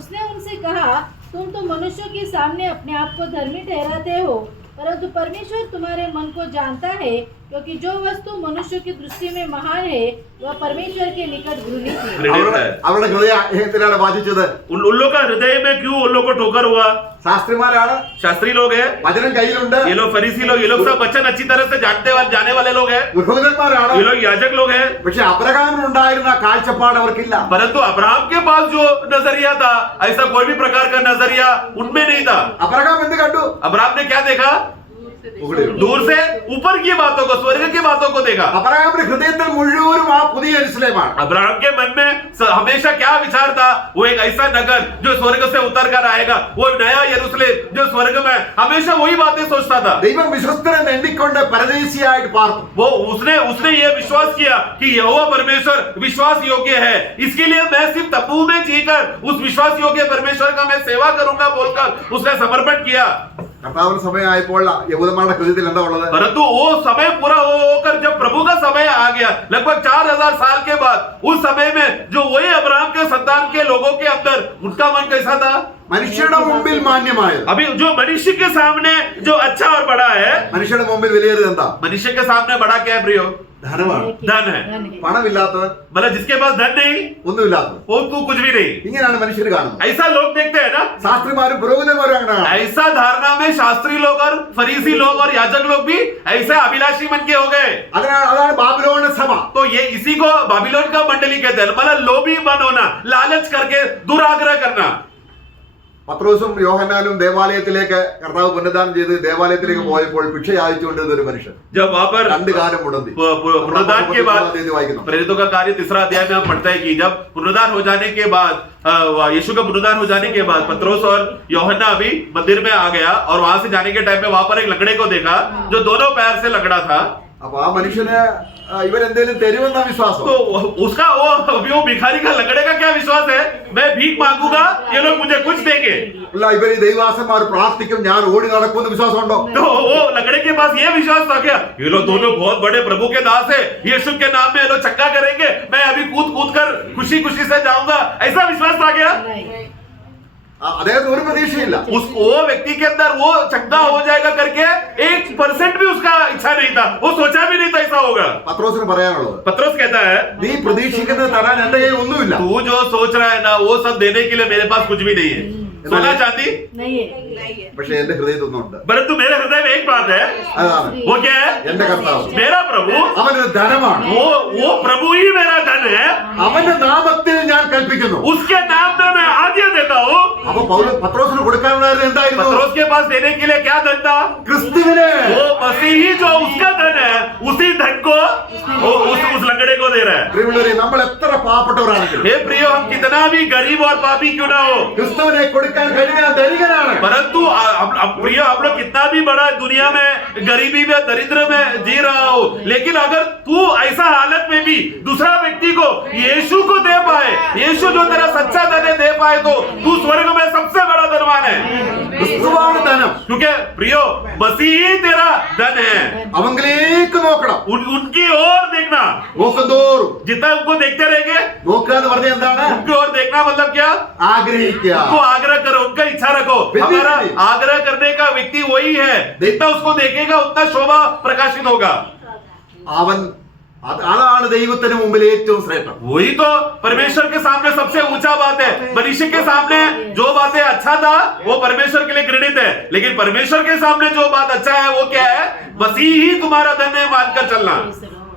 उसने उनसे कहा, तुम तो मनुष्यों के सामने अपने आप को धर्मी ठहराते हो, परंतु परमेश्वर तुम्हारे मन को जानता है, क्योंकि जो वस्तु मनुष्य की दृष्टि में महान है वह परमेश्वर के निकट घृणित है। അവരുടെ ഹൃദയത്തിലാണ് വാദിച്ചത്. उन लोग का हृदय में क्यों उन लोग को ठोकर हुआ? ശാസ്ത്രിമാരാണ്, शास्त्री लोग हैं, വചനം കയ്യിലുണ്ട്, ये लोग फरीसी लोग, ये लोग सब वचन अच्छी तरह से जाने वाले लोग हैं, പുരോഹിതന്മാരാണ്, ये लोग याजक लोग हैं, പക്ഷെ അബ്രഹാമിനുണ്ടായിരുന്ന കാഴ്ചപ്പാട് അവർക്കില്ല. परंतु अब्राहम के पास जो नजरिया था ऐसा कोई भी प्रकार का नजरिया उनमें नहीं था। അബ്രഹാം എന്ത് കണ്ടു? अब्राहम ने क्या देखा? दूर से ऊपर की बातों को, स्वर्ग की बातों को देखा। അബ്രഹാമിന്റെ ഹൃദയത്തിൽ മുഴുവനും ആ പുതിയ യെരൂശലേമാണ്. अब्राहम के मन में हमेशा क्या विचार था? वो एक ऐसा नगर जो स्वर्ग से उतर कर आएगा, वो नया यरूशलेम जो स्वर्ग में, हमेशा वही बातें सोचता था। ദൈവം വിശ്വസ്തരെ എണ്ണിക്കൊണ്ട് പരദേശിയായിട്ട് പാർത്തു. वो उसने ये विश्वास किया कि यहोवा परमेश्वर विश्वास योग्य है, इसके लिए मैं सिर्फ तंबू में जीकर उस विश्वास योग्य परमेश्वर का मैं सेवा करूंगा बोलकर उसने समर्पण किया। കർത്താവിന്റെ സമയമായപ്പോൾ യഹൂദന്മാരുടെ ഹൃദയത്തിൽ എന്താ ഉള്ളത്? परंतु वो समय पूरा होकर जब प्रभु का समय आ गया लगभग 4000 साल के बाद। उस समय में जो वही अब्राहम के संतान के लोगों के अंदर उनका मन कैसा था? മനുഷ്യരുടെ മുമ്പിൽ മാന്യമായത്, अभी जो मनुष्य के सामने जो अच्छा और बड़ा है, മനുഷ്യരുടെ മുമ്പിൽ വിലയേറിയത് എന്താ? मनुष्य के सामने बड़ा क्या है प्रियो? ധനമാണ്. धन है। പണമില്ലാത്തവൻ, मतलब जिसके पास धन नहीं ഒന്നുമില്ലാത്തവൻ, वो तू कुछ भी नहीं, ഇങ്ങനെയാണ് മനുഷ്യർ കാണുന്നത്. ऐसा लोग देखते हैं ना। ശാസ്ത്രിമാരും പുരോഹിതന്മാരും അങ്ങനെയാണ്. ऐसा धारणा में शास्त्री लोग और फरीसी लोग और याजक लोग भी ऐसे अभिलाषी मन के हो गए। അതാണ് ബാബിലോൺ സഭ. तो ये इसी को बाबिलोन का मंडली कहते हैं, मतलब लोभी मन होना, लालच करके दुराग्रह करना। പത്രോസും യോഹന്നാനും ദേവാലയത്തിലേക്ക് കർത്താവ് പുനരുദ്ധാനം ചെയ്ത് ദേവാലയത്തിലേക്ക് പോയപ്പോൾ ഭിക്ഷ യാചിച്ചുകൊണ്ടിരുന്ന ഒരു മനുഷ്യൻ जब वहां पर രണ്ട് കാലം മുടന്തി. पुनरुद्धान के बाद വായിക്കുന്നു. प्रेरितों का कार्य 3 अध्याय में हम पढ़ते हैं कि जब पुनरुद्धान हो जाने के बाद यीशु का पुनरुद्धान हो जाने के बाद पत्रोस और यूहन्ना भी मंदिर में आ गया और वहां से जाने के टाइम में वहां पर एक लंगड़े को देखा जो दोनों पैर से लंगड़ा था। അപ്പൊ ആ മനുഷ്യന് ഇവരെന്തേലും തരുമെന്ന വിശ്വാസം. तो उसका वो भिखारी का लंगड़े का क्या विश्वास है? मैं भीख मांगूंगा, ये लोग मुझे कुछ देंगे। അല്ല, ഇവർ ഈ ദൈവാസന്മാർ പ്രാർത്ഥിക്കും, ഞാൻ ഓടി നടക്കുമെന്ന് വിശ്വാസമുണ്ടോ? तो वो लंगड़े के पास ये विश्वास था क्या? ये लोग दोनों बहुत बड़े प्रभु के दास है, यीशु के नाम में ये लोग चक्का करेंगे, मैं अभी कूद कूद कर खुशी खुशी से जाऊंगा, ऐसा विश्वास था क्या? അദ്ദേഹത്തിന് ഒരു പ്രതീക്ഷയില്ല. वो व्यक्ति के अंदर वो चक्का हो जाएगा करके 1% भी उसका इच्छा नहीं था, वो सोचा भी नहीं था ऐसा होगा। പത്രോസിന് പറയാനുള്ളത്, पत्रोस कहता है, നീ പ്രതീക്ഷിക്കുന്നത് തരാൻ എന്റെ കയ്യിൽ ഒന്നുമില്ല. तू जो सोच रहा है ना वो सब देने के लिए मेरे पास कुछ भी नहीं है, सोना चांदी नहीं है। नहीं है। പക്ഷെ എന്റെ ഹൃദയത്തൊന്നുണ്ട്. परंतु मेरे हृदय में एक बात है, അതാണ് वो क्या है? എന്റെ കർത്താവ്. मेरा प्रभु, അവനൊരു ധനമാണ്. वो प्रभु ही मेरा धन है, അവന്റെ നാമത്തിൽ ഞാൻ കൽപ്പിക്കുന്നു. उसके नाम में मैं आज्ञा देता हूँ। അപ്പൊ പത്രോസിന് കൊടുക്കാനുള്ളത് എന്തായിരുന്നു? पत्रोस के पास देने के लिए क्या धन था? ക്രിസ്തുവിനെ. वो मसीह ही जो उसका धन है, उसी धन को उस लंगड़े को दे रहा है। പ്രിയമുള്ളവരെ, നമ്മൾ എത്ര പാവപ്പെട്ടവരാണെങ്കിലും हे प्रियो, हम कितना भी गरीब और पापी क्यों ना हो, ക്രിസ്തുവിനെ കൊടുക്കാൻ കഴിയുന്ന ധനികനാണ്. परंतु प्रियो हम लोग कितना भी बड़ा दुनिया में गरीबी में दरिद्र में जी रहा हो, लेकिन अगर तू ऐसा हालत में भी दूसरा व्यक्ति को यीशु को दे पाए, यीशु जो तेरा सच्चा धन है दे पाए, तो तू स्वर्ग में सबसे बड़ा धनवान है। ക്രിസ്തുവാണ് ധനം. क्योंकि प्रियो मसीह ही तेरा धन है। അവങ്കിലേക്ക് നോക്കണം. उनकी ओर देखना, നോക്കുന്തോറും जितना उनको देखते रहेंगे, നോക്കുക എന്ന് പറഞ്ഞാൽ എന്താണ്? उनकी ओर देखना मतलब क्या? ആഗ്രഹിക്കുക. उनको आग्रह करो, उनका इच्छा रखो। हमारा आग्रह करने का व्यक्ति वही है, जितना उसको देखेगा उतना शोभा प्रकाशित होगा। അവൻ അതാണ് ദൈവത്തിന് മുമ്പിൽ ഏറ്റവും ശ്രേഷ്ഠം. वही तो परमेश्वर के सामने सबसे ऊंचा बात है। मनुष्य के सामने जो बातें अच्छा था वो परमेश्वर के लिए घृणित है, लेकिन परमेश्वर के सामने जो बात अच्छा है वो क्या है? मसीह ही तुम्हारा धन है मानकर चलना।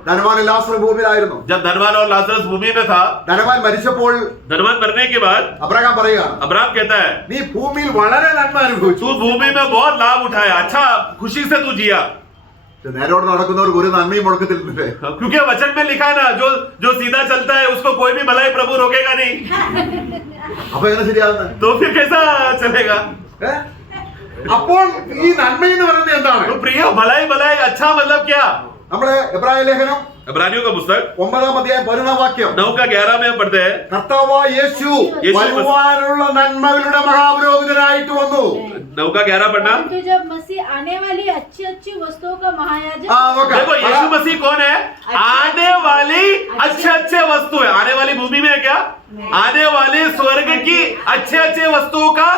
ധനവാൻ ലാസർ ഭൂമിയിലായിരുന്നു. जब धनवान और लाजरस भूमि में था, ധനവാൻ മരിച്ചപ്പോൾ धनवान मरने के बाद അബ്രഹാം പറയുകയാണ്, अब्राहम कहता है, നീ ഭൂമിയിൽ വളരെ നന്മ അനുഭവിച്ചു. तू भूमि में बहुत लाभ उठाया, अच्छा खुशी से तू जिया। നേരോട് നടക്കുന്നവർക്ക് ഒരു നന്മയും മുടക്കത്തില്ലേ? क्योंकि वचन में लिखा है ना, जो सीधा चलता है उसको कोई भी भलाई प्रभु रोकेगा नहीं। അപ്പൊ എങ്ങനെ ശരിയാവുന്നത്? तो फिर कैसा चलेगा? അപ്പോൾ ഈ നന്മ എന്ന് പറയുന്നത് എന്താണ്? तो प्रिय, भलाई भलाई अच्छा मतलब क्या? നമ്മുടെ എബ്രായ ലേഖനം इब्रानियों का पुस्तक 9-ാം അധ്യായം 11-ാം വാക്യം, 9-11 में हम पढ़ते हैं, കർത്താവായ യേശു വരുവാനുള്ള നന്മകളുടെ മഹാപുരോഹിതനായിട്ട് വന്നു. 9-11 पढ़ना। परंतु जब मसीह आने वाली अच्छी अच्छी वस्तुओं का महायाजक, നോക്കാം. देखो यीशु मसीह कौन है? आने वाली अच्छे अच्छे वस्तु है। आने वाली भूमि में है क्या? आने वाले स्वर्ग की अच्छे अच्छे वस्तुओं का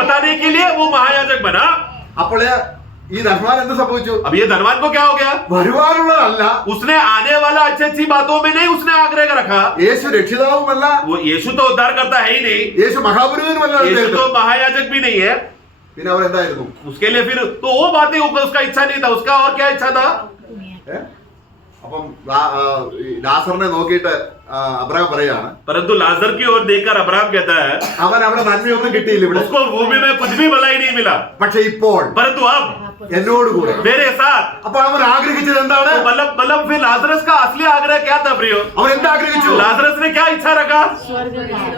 बताने के लिए वो महायाजक बना। അപ്പോൾ ഈ ധനവാൻ എന്ത് സംഭവിച്ചു? अब ये धनवान को क्या हो गया? വരുവാനുള്ളതല്ല, उसने आने वाला अच्छी अच्छी बातों में नहीं उसने आग्रह रखा। യേശു രക്ഷിതാവുമല്ല, वो यीशु तो उद्धार करता है ही नहीं, യേശു മഹാപുരോഹിതനുമല്ല. यीशु तो महायाजक भी नहीं है। പിന്നെ അവരെന്തായിരുന്നു? उसके लिए फिर तो वो बातें उसका इच्छा नहीं था, उसका और क्या इच्छा था? അപ്പം ലാസറിനെ നോക്കിയിട്ട് അബ്രഹാം പറയാണ്, परंतु लाजर की ओर देखकर अब्राहम कहता है, അവൻ അവിടെ നന്മയൊന്നും കിട്ടിയില്ല ഇവിടെ, उसको भूमि में कुछ भी भलाई नहीं मिला, പക്ഷെ ഇപ്പോൾ परंतु अब എന്നോട് കൂടെ. मेरे साथ। അപ്പൊ അവൻ ആഗ്രഹിച്ചത് എന്താണ്? तो मतलब फिर लाजरस का असली आग्रह क्या था प्रियो? അവൻ എന്താഗ്രഹിച്ചു? लाजरस ने क्या इच्छा रखा?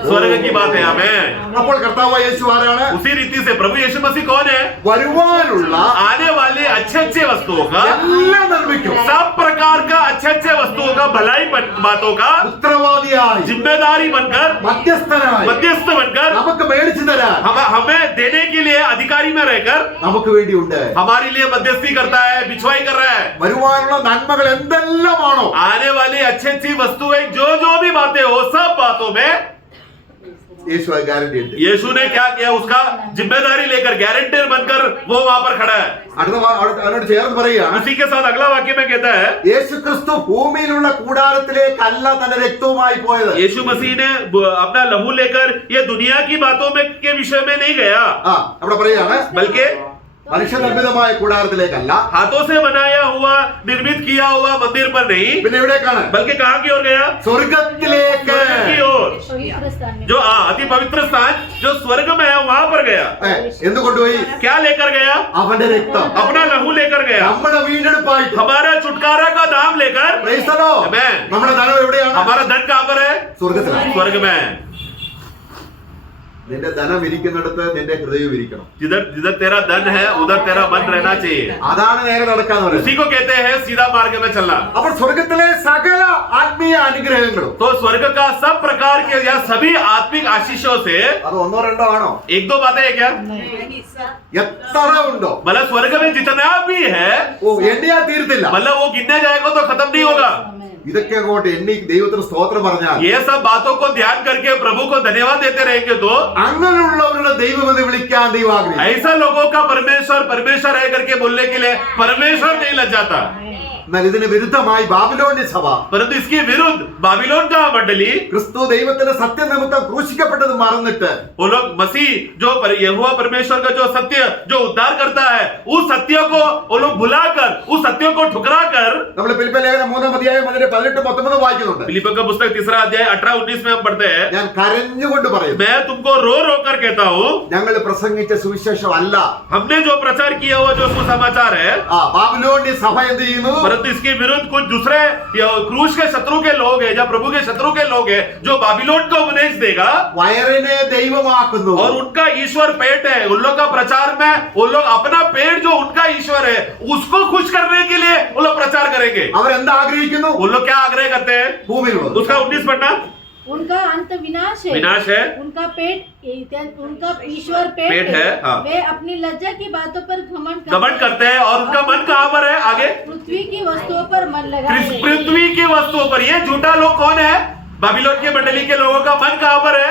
स्वर्ग की बात है। हमें അപ്പോൾ കർത്താവായ യേശു ആരാണ്? उसी रीति से प्रभु यीशु मसीह कौन है? വരുവാനുള്ള आने वाले अच्छे अच्छे वस्तुओं का, എല്ലാം നിർമ്മിക്കും. सब प्रकार का अच्छे अच्छे वस्तुओं का भलाई बातों का ഉത്തരവാദിയായി जिम्मेदारी बनकर മധ്യസ്ഥനായി मध्यस्थ बनकर നമുക്ക് മേടിച്ചു തരാൻ हमें देने के लिए अधिकारी में रहकर നമുക്ക് വേണ്ടിയുണ്ട്. हमारे लिए मध्यस्थी करता है, बिछवाई कर रहा है। വരുവാനുള്ള നന്മകൾ എന്തെല്ലാമാണോ आने वाली अच्छी अच्छी वस्तुएं जो भी बातें हो, सब बातों में യേശു ഗ്യാരണ്ടി ഉണ്ട്. यीशु ने क्या किया, उसका जिम्मेदारी लेकर गारंटर बनकर वो वहां पर खड़ा है। അതിനോട് ചേർന്ന് പറയുകയാണ്, उसी के साथ अगला वाक्य में कहता है, യേശു ക്രിസ്തു ഭൂമിയിലുള്ള കൂടാരത്തിലേക്കല്ല തന്റെ രക്തവുമായി പോയത്. यीशु मसीह ने अपना लहू लेकर ये दुनिया की बातों में के विषय में नहीं गया, അവിടെ പറയുകയാണ്, बल्कि മനുഷ്യനിർമ്മിതമായ കൂടാരത്തിലേക്കല്ല, हाथों से बनाया हुआ निर्मित किया हुआ मंदिर पर नहीं, പിന്നെ എവിടേക്കാണ്? बल्कि कहां की ओर गया, സ്വർഗത്തിലേക്ക്. स्वर्ग की ओर। पवित्र स्थान में जो अति पवित्र स्थान जो स्वर्ग में है वहां पर गया। എന്ത് കൊണ്ടുപോയി? क्या लेकर गया, അവന്റെ രക്തം. अपना लहू लेकर गया, നമ്മുടെ വീണ്ടെടുപ്പായിട്ട്. हमारा छुटकारा का दाम लेकर। Praise the Lord. Amen. നമ്മുടെ ധനം എവിടെയാണ്? हमारा धन कहां पर है, സ്വർഗത്തിലാണ്. स्वर्ग में है। നിന്റെ ധനം ഇരിക്കുന്നിടത്ത് നിന്റെ ഹൃദയം ഇരിക്കണം. जिधर जिधर तेरा धन है उधर तेरा मन रहना चाहिए। അതാണ് നേരെ നടക്കാന്ന് പറയുന്നത്. उसी को कहते हैं सीधा मार्ग में चलना। അപ്പോൾ സ്വർഗത്തിലെ സകല ആത്മീയ അനുഗ്രഹങ്ങളും तो स्वर्ग का सब प्रकार के या सभी आत्मिक आशीषों से അത് ഒന്നോ രണ്ടോ ആണോ? एक दो बातें है क्या, नहीं सर, എത്ര ഉണ്ടോ? मतलब स्वर्ग में जितना भी है, ഓ എണ്ണിയാ തീരത്തില്ല. मतलब वो गिनने जाएगा तो खत्म नहीं होगा। ഇതൊക്കെ അങ്ങോട്ട് എണ്ണി ദൈവത്തിന് സ്തോത്രം പറഞ്ഞാൽ ये सब बातों को ध्यान करके प्रभु को धन्यवाद देते रहेंगे तो അങ്ങനെയുള്ളവരുടെ ദൈവമെന്ന് വിളിക്കാൻ ദൈവം ആഗ്രഹിക്കുന്നു. ऐसा लोगों का परमेश्वर परमेश्वर है करके बोलने के लिए परमेश्वर नहीं लज्जाता। എന്നാൽ ഇതിന് വിരുദ്ധമായി ബാബിലോണ്യ സഭ, परंतु इसके विरुद्ध बाबिलोन का मंडली, ക്രിസ്തു ദൈവത്തിന്റെ സത്യനിമിത്തം ക്രൂശിക്കപ്പെട്ടത് മറന്നിട്ട് वो लोग मसीह जो यहोवा परमेश्वर का जो सत्य जो उद्धार करता है, उस सत्य को वो लोग भुलाकर, उस सत्य को ठुकरा कर, നമ്മൾ ഫിലിപ്പിയ ലേഖനം 3-ാം അധ്യായം അതിന്റെ 18-19 വായിക്കുന്നുണ്ട്. फिलिप्पियों का पुस्तक 3 अध्याय 18-19 में हम पढ़ते हैं, ഞാൻ കരഞ്ഞുകൊണ്ട് പറയുന്നു, मैं तुमको रो रो कर कहता हूँ, ഞങ്ങൾ പ്രസംഗിച്ച സുവിശേഷം അല്ല. हमने जो प्रचार किया हुआ जो सुसमाचार है, ബാബിലോണ്യ सഭ എന്ത് ചെയ്യുന്നു? परंतु इसके विरुद्ध कुछ दूसरे क्रूस के शत्रु के लोग हैं, जब प्रभु के शत्रु के लोग हैं, जो बाबिलोन को उपदेश देगा വയറിനെ ദൈവമാക്കുന്നു. और उनका ईश्वर पेट है, उन लोग का प्रचार में वो लोग अपना पेट जो उनका ईश्वर है उसको खुश करने के लिए वो लोग प्रचार करेंगे। അവരെന്താ ആഗ്രഹിക്കുന്നു? वो लोग क्या आग्रह करते हैं, ഭൂമിയിലുള്ളത്. उसका 19 पढ़ना, उनका अंत विनाश है, विनाश है, उनका पेट उनका ईश्वर पेट है, हाँ। वे अपनी लज्जा की बातों पर घमंड करते हैं और उनका मन कहां पर है, आगे पृथ्वी की वस्तुओं पर मन लगाए। पृथ्वी की वस्तुओं पर। ये झूठा लोग कौन है, बाबिलोन की मंडली के लोगों का मन कहां पर है,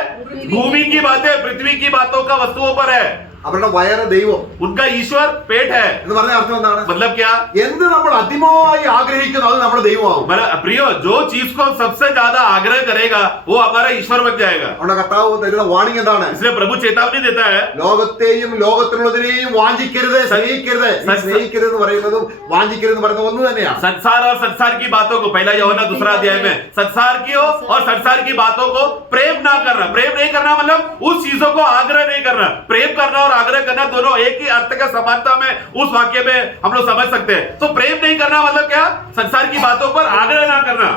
भूमि की बातें पृथ्वी की बातों का वस्तुओं पर है। അവരുടെ വയറ് ദൈവം उनका ईश्वर पेट है, എന്ന് പറഞ്ഞ അർത്ഥം എന്താണ്? मतलब क्या, എന്ത് നമ്മൾ അതിമോയി ആഗ്രഹിക്കുന്നു അത് നമ്മുടെ ദൈവമാവും. मतलब प्रियो जो चीज को हम सबसे ज्यादा आग्रह करेगा वो हमारा ईश्वर बन जाएगा। നമ്മുടെ കർത്താവ് തരുന്ന വാണിംഗ് എന്താണ്? इसलिए प्रभु चेतावनी देता है, ലോകത്തെയും ലോകത്തിലുള്ളതിനെയും വാഞ്ചിക്കരുത്, സ്നേഹിക്കരുത്. ഈ സ്നേഹിക്കരുത് എന്ന് പറയുന്നതും വാഞ്ചിക്കരുത് എന്ന് പറയുന്നത് ഒന്ന് തന്നെയാണ്. संसार और संसार की बातों को, पहला यूहन्ना 2 अध्याय में संसार की और संसार की बातों को प्रेम ना करना। प्रेम नहीं करना मतलब उस चीजों को आग्रह नहीं करना। प्रेम करना और आग्रह करना दोनों एक ही अर्थ का समानता में उस वाक्य में हम लोग समझ सकते हैं। तो प्रेम नहीं करना मतलब क्या, संसार की बातों पर आग्रह ना करना।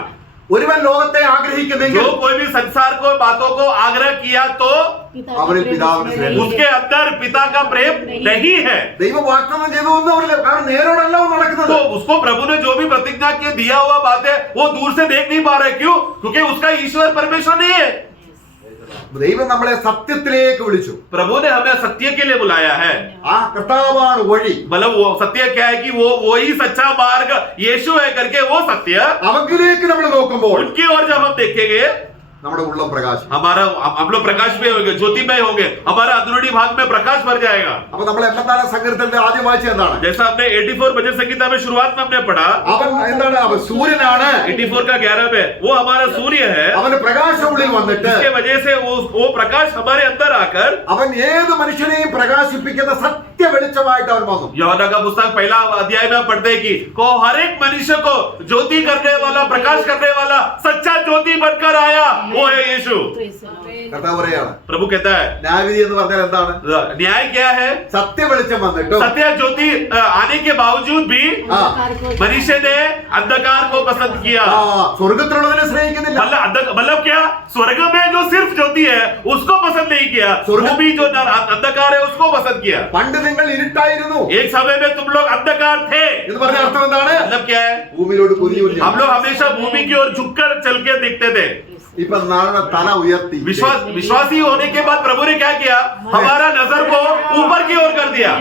ഒരുവൻ ലോകത്തെ ആഗ്രഹിക്കുന്നെങ്കിൽ जो कोई भी संसार को बातों को आग्रह किया तो അവരിൽ പിതാവിന് സ്നേഹം. उसके अंदर पिता का प्रेम नहीं है। ദൈവം വാഗ്ദാനം ചെയ്തൊന്നും അവരില്ല. കാരണം നേരോടല്ല നടക്കുന്നത്. तो उसको प्रभु ने जो भी प्रतिज्ञा की दिया हुआ बात है वो दूर से देख नहीं पा रहे। क्यों? क्योंकि उसका ईश्वर परमेश्वर नहीं है। ദൈവം നമ്മളെ സത്യത്തിലേക്ക് വിളിച്ചു. प्रभु ने हमें सत्य के लिए बुलाया है। ആ കർത്താവാണ് വഴി. मतलब वो सत्य क्या है कि वो वही सच्चा मार्ग यीशु है करके वो सत्य, അവങ്കിലേക്ക് നമ്മൾ നോക്കുമ്പോൾ उनकी ओर जब हम देखेंगे നമ്മുടെ ഉള്ളം പ്രകാശം. हमारा हम लोग प्रकाश में होंगे, ज्योतिमय होंगे, हमारा अंदरूनी भाग में प्रकाश भर जाएगा। അപ്പൊ നമ്മൾ 84 സങ്കീർത്തനത്തിന്റെ ആദ്യം വായിച്ചത് എന്താണ്? जैसा हमने 84 भजन संगीता में शुरुआत में हमने पढ़ा, അവൻ എന്താണ്? അവൻ സൂര്യനാണ്. 84 का 11 में वो हमारा सूर्य है, അവന്റെ പ്രകാശം ഉള്ളിൽ വന്നിട്ട് जिसके वजह से वो प्रकाश हमारे अंदर आकर അവൻ ഏത് മനുഷ്യനെയും പ്രകാശിപ്പിക്കുന്ന സത്യ വെളിച്ചമായിട്ട് അവൻ വന്നു. यूहन्ना का पुस्तक पहला अध्याय में पढ़ते हैं कि को हर एक मनुष्य को ज्योति करने वाला, प्रकाश करने वाला, सच्चा ज्योति बनकर आया, वो है यीशु। കർത്താവ് പറയാണ് प्रभु कहता है ന്യായവിധി എന്ന് പറഞ്ഞാൽ എന്താണ്? न्याय क्या है? സത്യ വെളിച്ചം വന്നിട്ടും सत्य ज्योति आने के बावजूद भी मनुष्य ने अंधकार को पसंद किया। സ്വർഗത്തിലുള്ളതിനെ സ്നേഹിക്കുന്നില്ല. मतलब क्या? स्वर्ग में जो सिर्फ ज्योति है उसको पसंद नहीं किया, भूमि जो अंधकार है उसको पसंद किया। പണ്ട് നിങ്ങൾ ഇരുട്ടായിരുന്നു एक समय में तुम लोग अंधकार थे। എന്ന് പറഞ്ഞ അർത്ഥം എന്താണ്? मतलब क्या है? ഭൂമിയിലോട്ട് കുനിഞ്ഞു हम लोग हमेशा भूमि की ओर झुककर चल के दिखते थे। ഇപ്പൊ നാളെ തല ഉയർത്തി विश्वासी होने के बाद प्रभु ने क्या किया? हमारा नजर को ऊपर की ओर कर दिया।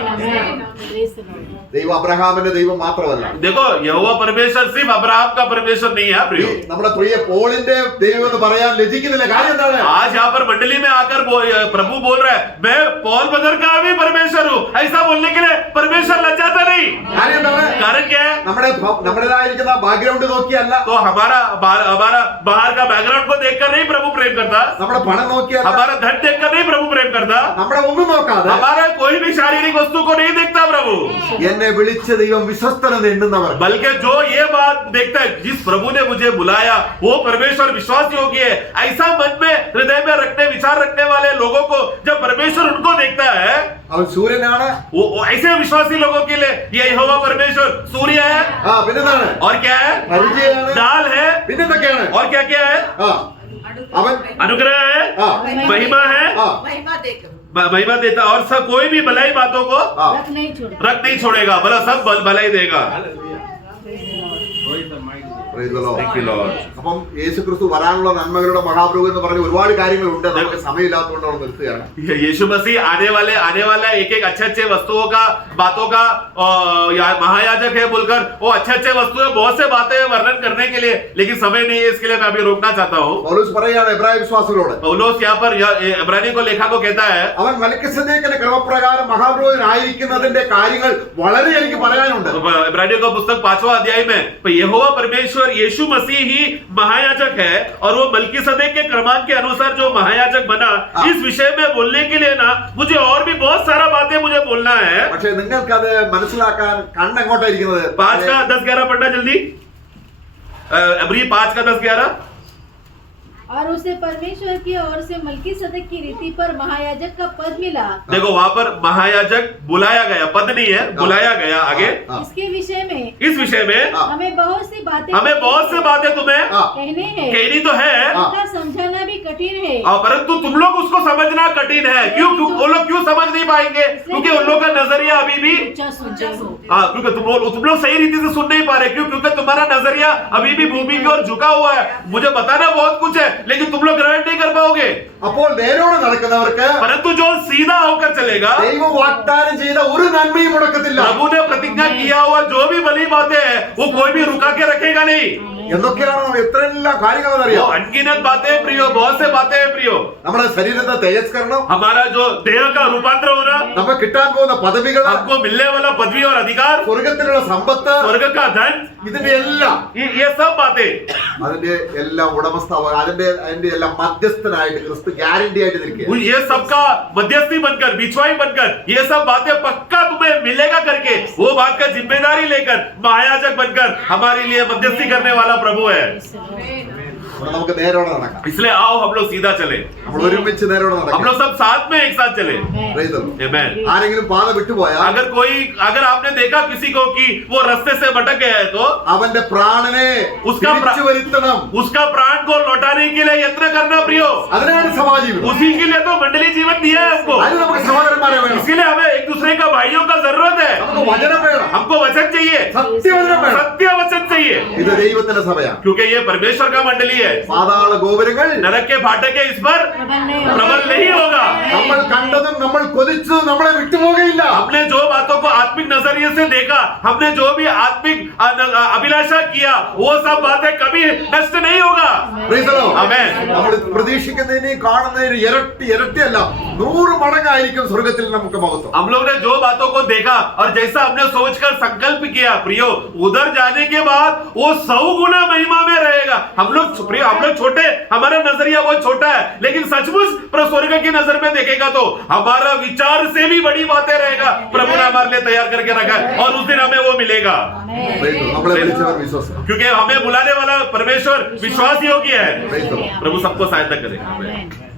ദൈവം അബ്രഹാമിന്റെ ദൈവം മാത്രമല്ല. देखो यहोवा परमेश्वर सिर्फ अब्राहम का परमेश्वर नहीं है प्रियो। നമ്മുടെ പ്രിയ പോളിന്റെ ദൈവം എന്ന് പറയാൻ ലജ്ജിക്കുന്നില്ല. കാര്യം എന്താണ്? आज यहाँ पर मंडली में आकर प्रभु बोल रहा है मैं पॉल बदर का भी परमेश्वर हूँ, ऐसा बोलने के लिए परमेश्वर लज्जाता नहीं। കാര്യം എന്താണ്? कारण क्या है? നമ്മുടേതായിരിക്കുന്ന ബാക്ക്ഗ്രൗണ്ട് നോക്കിയല്ല, तो हमारा बाहर का बैकग्राउंड को देखकर नहीं प्रभु प्रेम करता, നമ്മുടെ പണം നോക്കിയല്ല, हमारा धन देखकर नहीं प्रभु प्रेम करता, നമ്മുടെ ഒന്നും നോക്കാതെ हमारा कोई भी शारीरिक वस्तु को नहीं देखता प्रभु। എന്നെ വിളിച്ച ദൈവം വിശ്വസ്തനെന്ന് എണ്ണുന്നവർ, बल्कि जो ये बात देखता है जिस प्रभु ने मुझे बुलाया वो परमेश्वर विश्वासी योग्य है, ऐसा मन में हृदय में रखने विचार रखने वाले लोगों को जब परमेश्वर उनको देखता है, അവൻ സൂര്യനാണ്. वो ऐसे विश्वासी लोगों के लिए ये यहोवा परमेश्वर सूर्य है പിന്നെന്താണ്? और क्या है? പരിചയാണ്. दाल है പിന്നെന്തൊക്കെയാണ്? और क्या क्या है? അവൻ अनुग्रह है, महिमा है, महिमा देकर महिमा देता और सब कोई भी भलाई बातों को रख नहीं छोड़ेगा, भला सब भलाई देगा। Praise the Lord. Thank you, Lord. അപ്പം യേശുക്രിസ്തു വരാനുള്ള നന്മകളുടെ മഹാപ്രഭു എന്ന് പറഞ്ഞ ഒരുപാട് കാര്യങ്ങളുണ്ട്. നമുക്ക് സമയമില്ലാത്തതുകൊണ്ട് അവിടെ നിർത്തുകയാണ്. यीशु मसीह आने वाला एक अच्छे वस्तुओं का बातों का महायाजक है बोलकर वो अच्छे वस्तुएं बहुत से बातें वर्णन करने के लिए, लेकिन समय नहीं है इसके लिए मैं अभी रोकना चाहता हूँ। പൗലോസ് പറയാണ് എബ്രായ വിശ്വാസികളോട്, पौलुस यहाँ पर इब्रानी को लेखा को कहता है അവൻ മൽക്കിസദേക്കിന്റെ ക്രമപ്രകാരം മഹാപ്രഭുവിനായിരിക്കുന്നതിന്റെ കാര്യങ്ങൾ വളരെ എനിക്ക് പറയാനുണ്ട്. इब्रानियों का पुस्तक 5वां अध्याय में यहोवा परमेश्वर यीशु मसीह ही महायाजक है और वो मल्कीसदेक के क्रमांक के अनुसार जो महायाजक बना, इस विषय में बोलने के लिए ना मुझे और भी बहुत सारा बातें मुझे बोलना है। പക്ഷെ നിങ്ങൾക്കത് മനസ്സിലാക്കാൻ കണ്ണെങ്ങോട്ടായിരിക്കുന്നത്? 5 का 10-11 पढ़ना जल्दी। अब्री 5 का 10-11। और उसे परमेश्वर की ओर से मल्कीसदक की रीति पर महायाजक का पद मिला। देखो वहां पर महायाजक बुलाया गया, पद नहीं है, बुलाया गया। आगे इसके विषय में इस विषय में हमें बहुत सी बातें तुम्हें कहने हैं, कहनी तो है, उनका समझाना भी कठिन है, परंतु तुम लोग उसको समझना कठिन है। क्यों? वो लोग क्यों समझ नहीं पाएंगे? क्योंकि उन लोग का नजरिया अभी भी क्योंकि तुम लोग सही रीति से सुन नहीं पा रहे। क्यों? क्योंकि तुम्हारा नजरिया अभी भी भूमि की ओर झुका हुआ है। मुझे बताना बहुत कुछ है लेकिन तुम लोग ग्रहण नहीं कर पाओगे। അപ്പോൾ നേരോടെ നടക്കുന്നവർക്ക് परंतु जो सीधा होकर चलेगा, ദൈവം വാഗ്ദാനം ചെയ്ത ഒരു നന്മയും മുടക്കത്തില്ല. प्रभु ने प्रतिज्ञा किया हुआ जो भी भली बातें हैं वो कोई भी रुका के रखेगा नहीं। എന്തൊക്കെയാണോ എത്രയെല്ലാം കാര്യങ്ങളെന്നറിയോ? अनगिनत बातें प्रियो, बहुत से बातें हैं प्रियो। നമ്മുടെ ശരീരത്തെ തേജസ്കരണം, हमारा जो देह का रूपांतर होना, നമുക്ക് കിട്ടാൻ പോകുന്ന പദവികൾ, हमको मिलने वाला पदवी और अधिकार, സ്വർഗത്തിലുള്ള സമ്പത്ത്, स्वर्ग का धन, ഇതിന്റെ എല്ലാം ये सब बातें അതിന്റെ എല്ലാം ഉടമസ്ഥാവ അതിന്റെ എല്ലാം മധ്യസ്ഥനായിട്ട് ക്രിസ്തു ഗ്യാരണ്ടി ആയിട്ട് നിൽക്കുക. ये सबका मध्यस्थी बनकर, बिछवाई बनकर ये सब बातें पक्का तुम्हें मिलेगा करके वो बात का जिम्मेदारी लेकर महायाजक बनकर हमारे लिए मध्यस्थी करने वाला प्रभु है। അപ്പോൾ നമുക്ക് നേരോടെ നടക്കാം. इसलिए आओ हम लोग सीधा चले, നമ്മൾ ഒരുമിച്ച് നേരോടെ हम നടക്കാം. लोग सब साथ में एक साथ चले। Praise the Lord. Amen। ആരെങ്കിലും പാത വിട്ടുപോയാൽ, अगर आपने देखा किसी को कि वो रास्ते से भटक गया है तो അവന്റെ പ്രാണനെ തിരിച്ചു വരുത്തണം. उसका प्राण को लौटाने के लिए यत्न करना प्रियो। അതിനാണ് സമാജീവനം. उसी के लिए तो मंडली जीवन दिया है हमको। അതിന് നമുക്ക് സഹോദരന്മാരെ വേണം. इसीलिए हमें एक दूसरे का भाइयों का जरूरत है। നമുക്ക് വചനം വേണം. हमको वचन चाहिए, സത്യവചനം വേണം. सत्य वचन चाहिए, ഇത് ദൈവത്തിന്റെ സഭയാണ്. क्योंकि ये परमेश्वर का मंडली है। പാതാള ഗോപുരങ്ങൾ नरक के फाटक इस पर प्रबल नहीं होगा। നമ്മൾ കണ്ടതും നമ്മൾ കൊതിച്ചതും നമ്മളെ വിട്ടുപോകയില്ല. हमने जो बातों को आत्मिक नजरिए से देखा, हमने जो भी आत्मिक अभिलाषा किया, वो सब बातें कभी नष्ट नहीं होगा। Praise the Lord. Amen। നമ്മൾ പ്രതീക്ഷിക്കുന്നതിന് കാണുന്നതിന് ഇരട്ടിയല്ല 100 മടങ്ങായിരിക്കും സ്വർഗത്തിൽ നമുക്ക് മഹത്വം. हम लोग ने जो बातों को देखा और जैसा हमने सोचकर संकल्प किया प्रियो, उधर जाने के बाद वो 100 गुना महिमा में रहेगा। हम लोग छोटे, हमारा नजरिया वो छोटा है, लेकिन सचमुच स्वर्ग की नजर में देखेगा तो हमारा विचार से भी बड़ी बातें रहेगा। प्रभु ने हमारे लिए तैयार करके रखा है और उस दिन हमें वो मिलेगा। Praise the Lord. നമ്മളെ വിളിച്ചവർ വിശ്വാസം. क्योंकि हमें बुलाने वाला परमेश्वर विश्वास योग्य है। Praise the Lord. प्रभु सबको सहायता करे। Amen।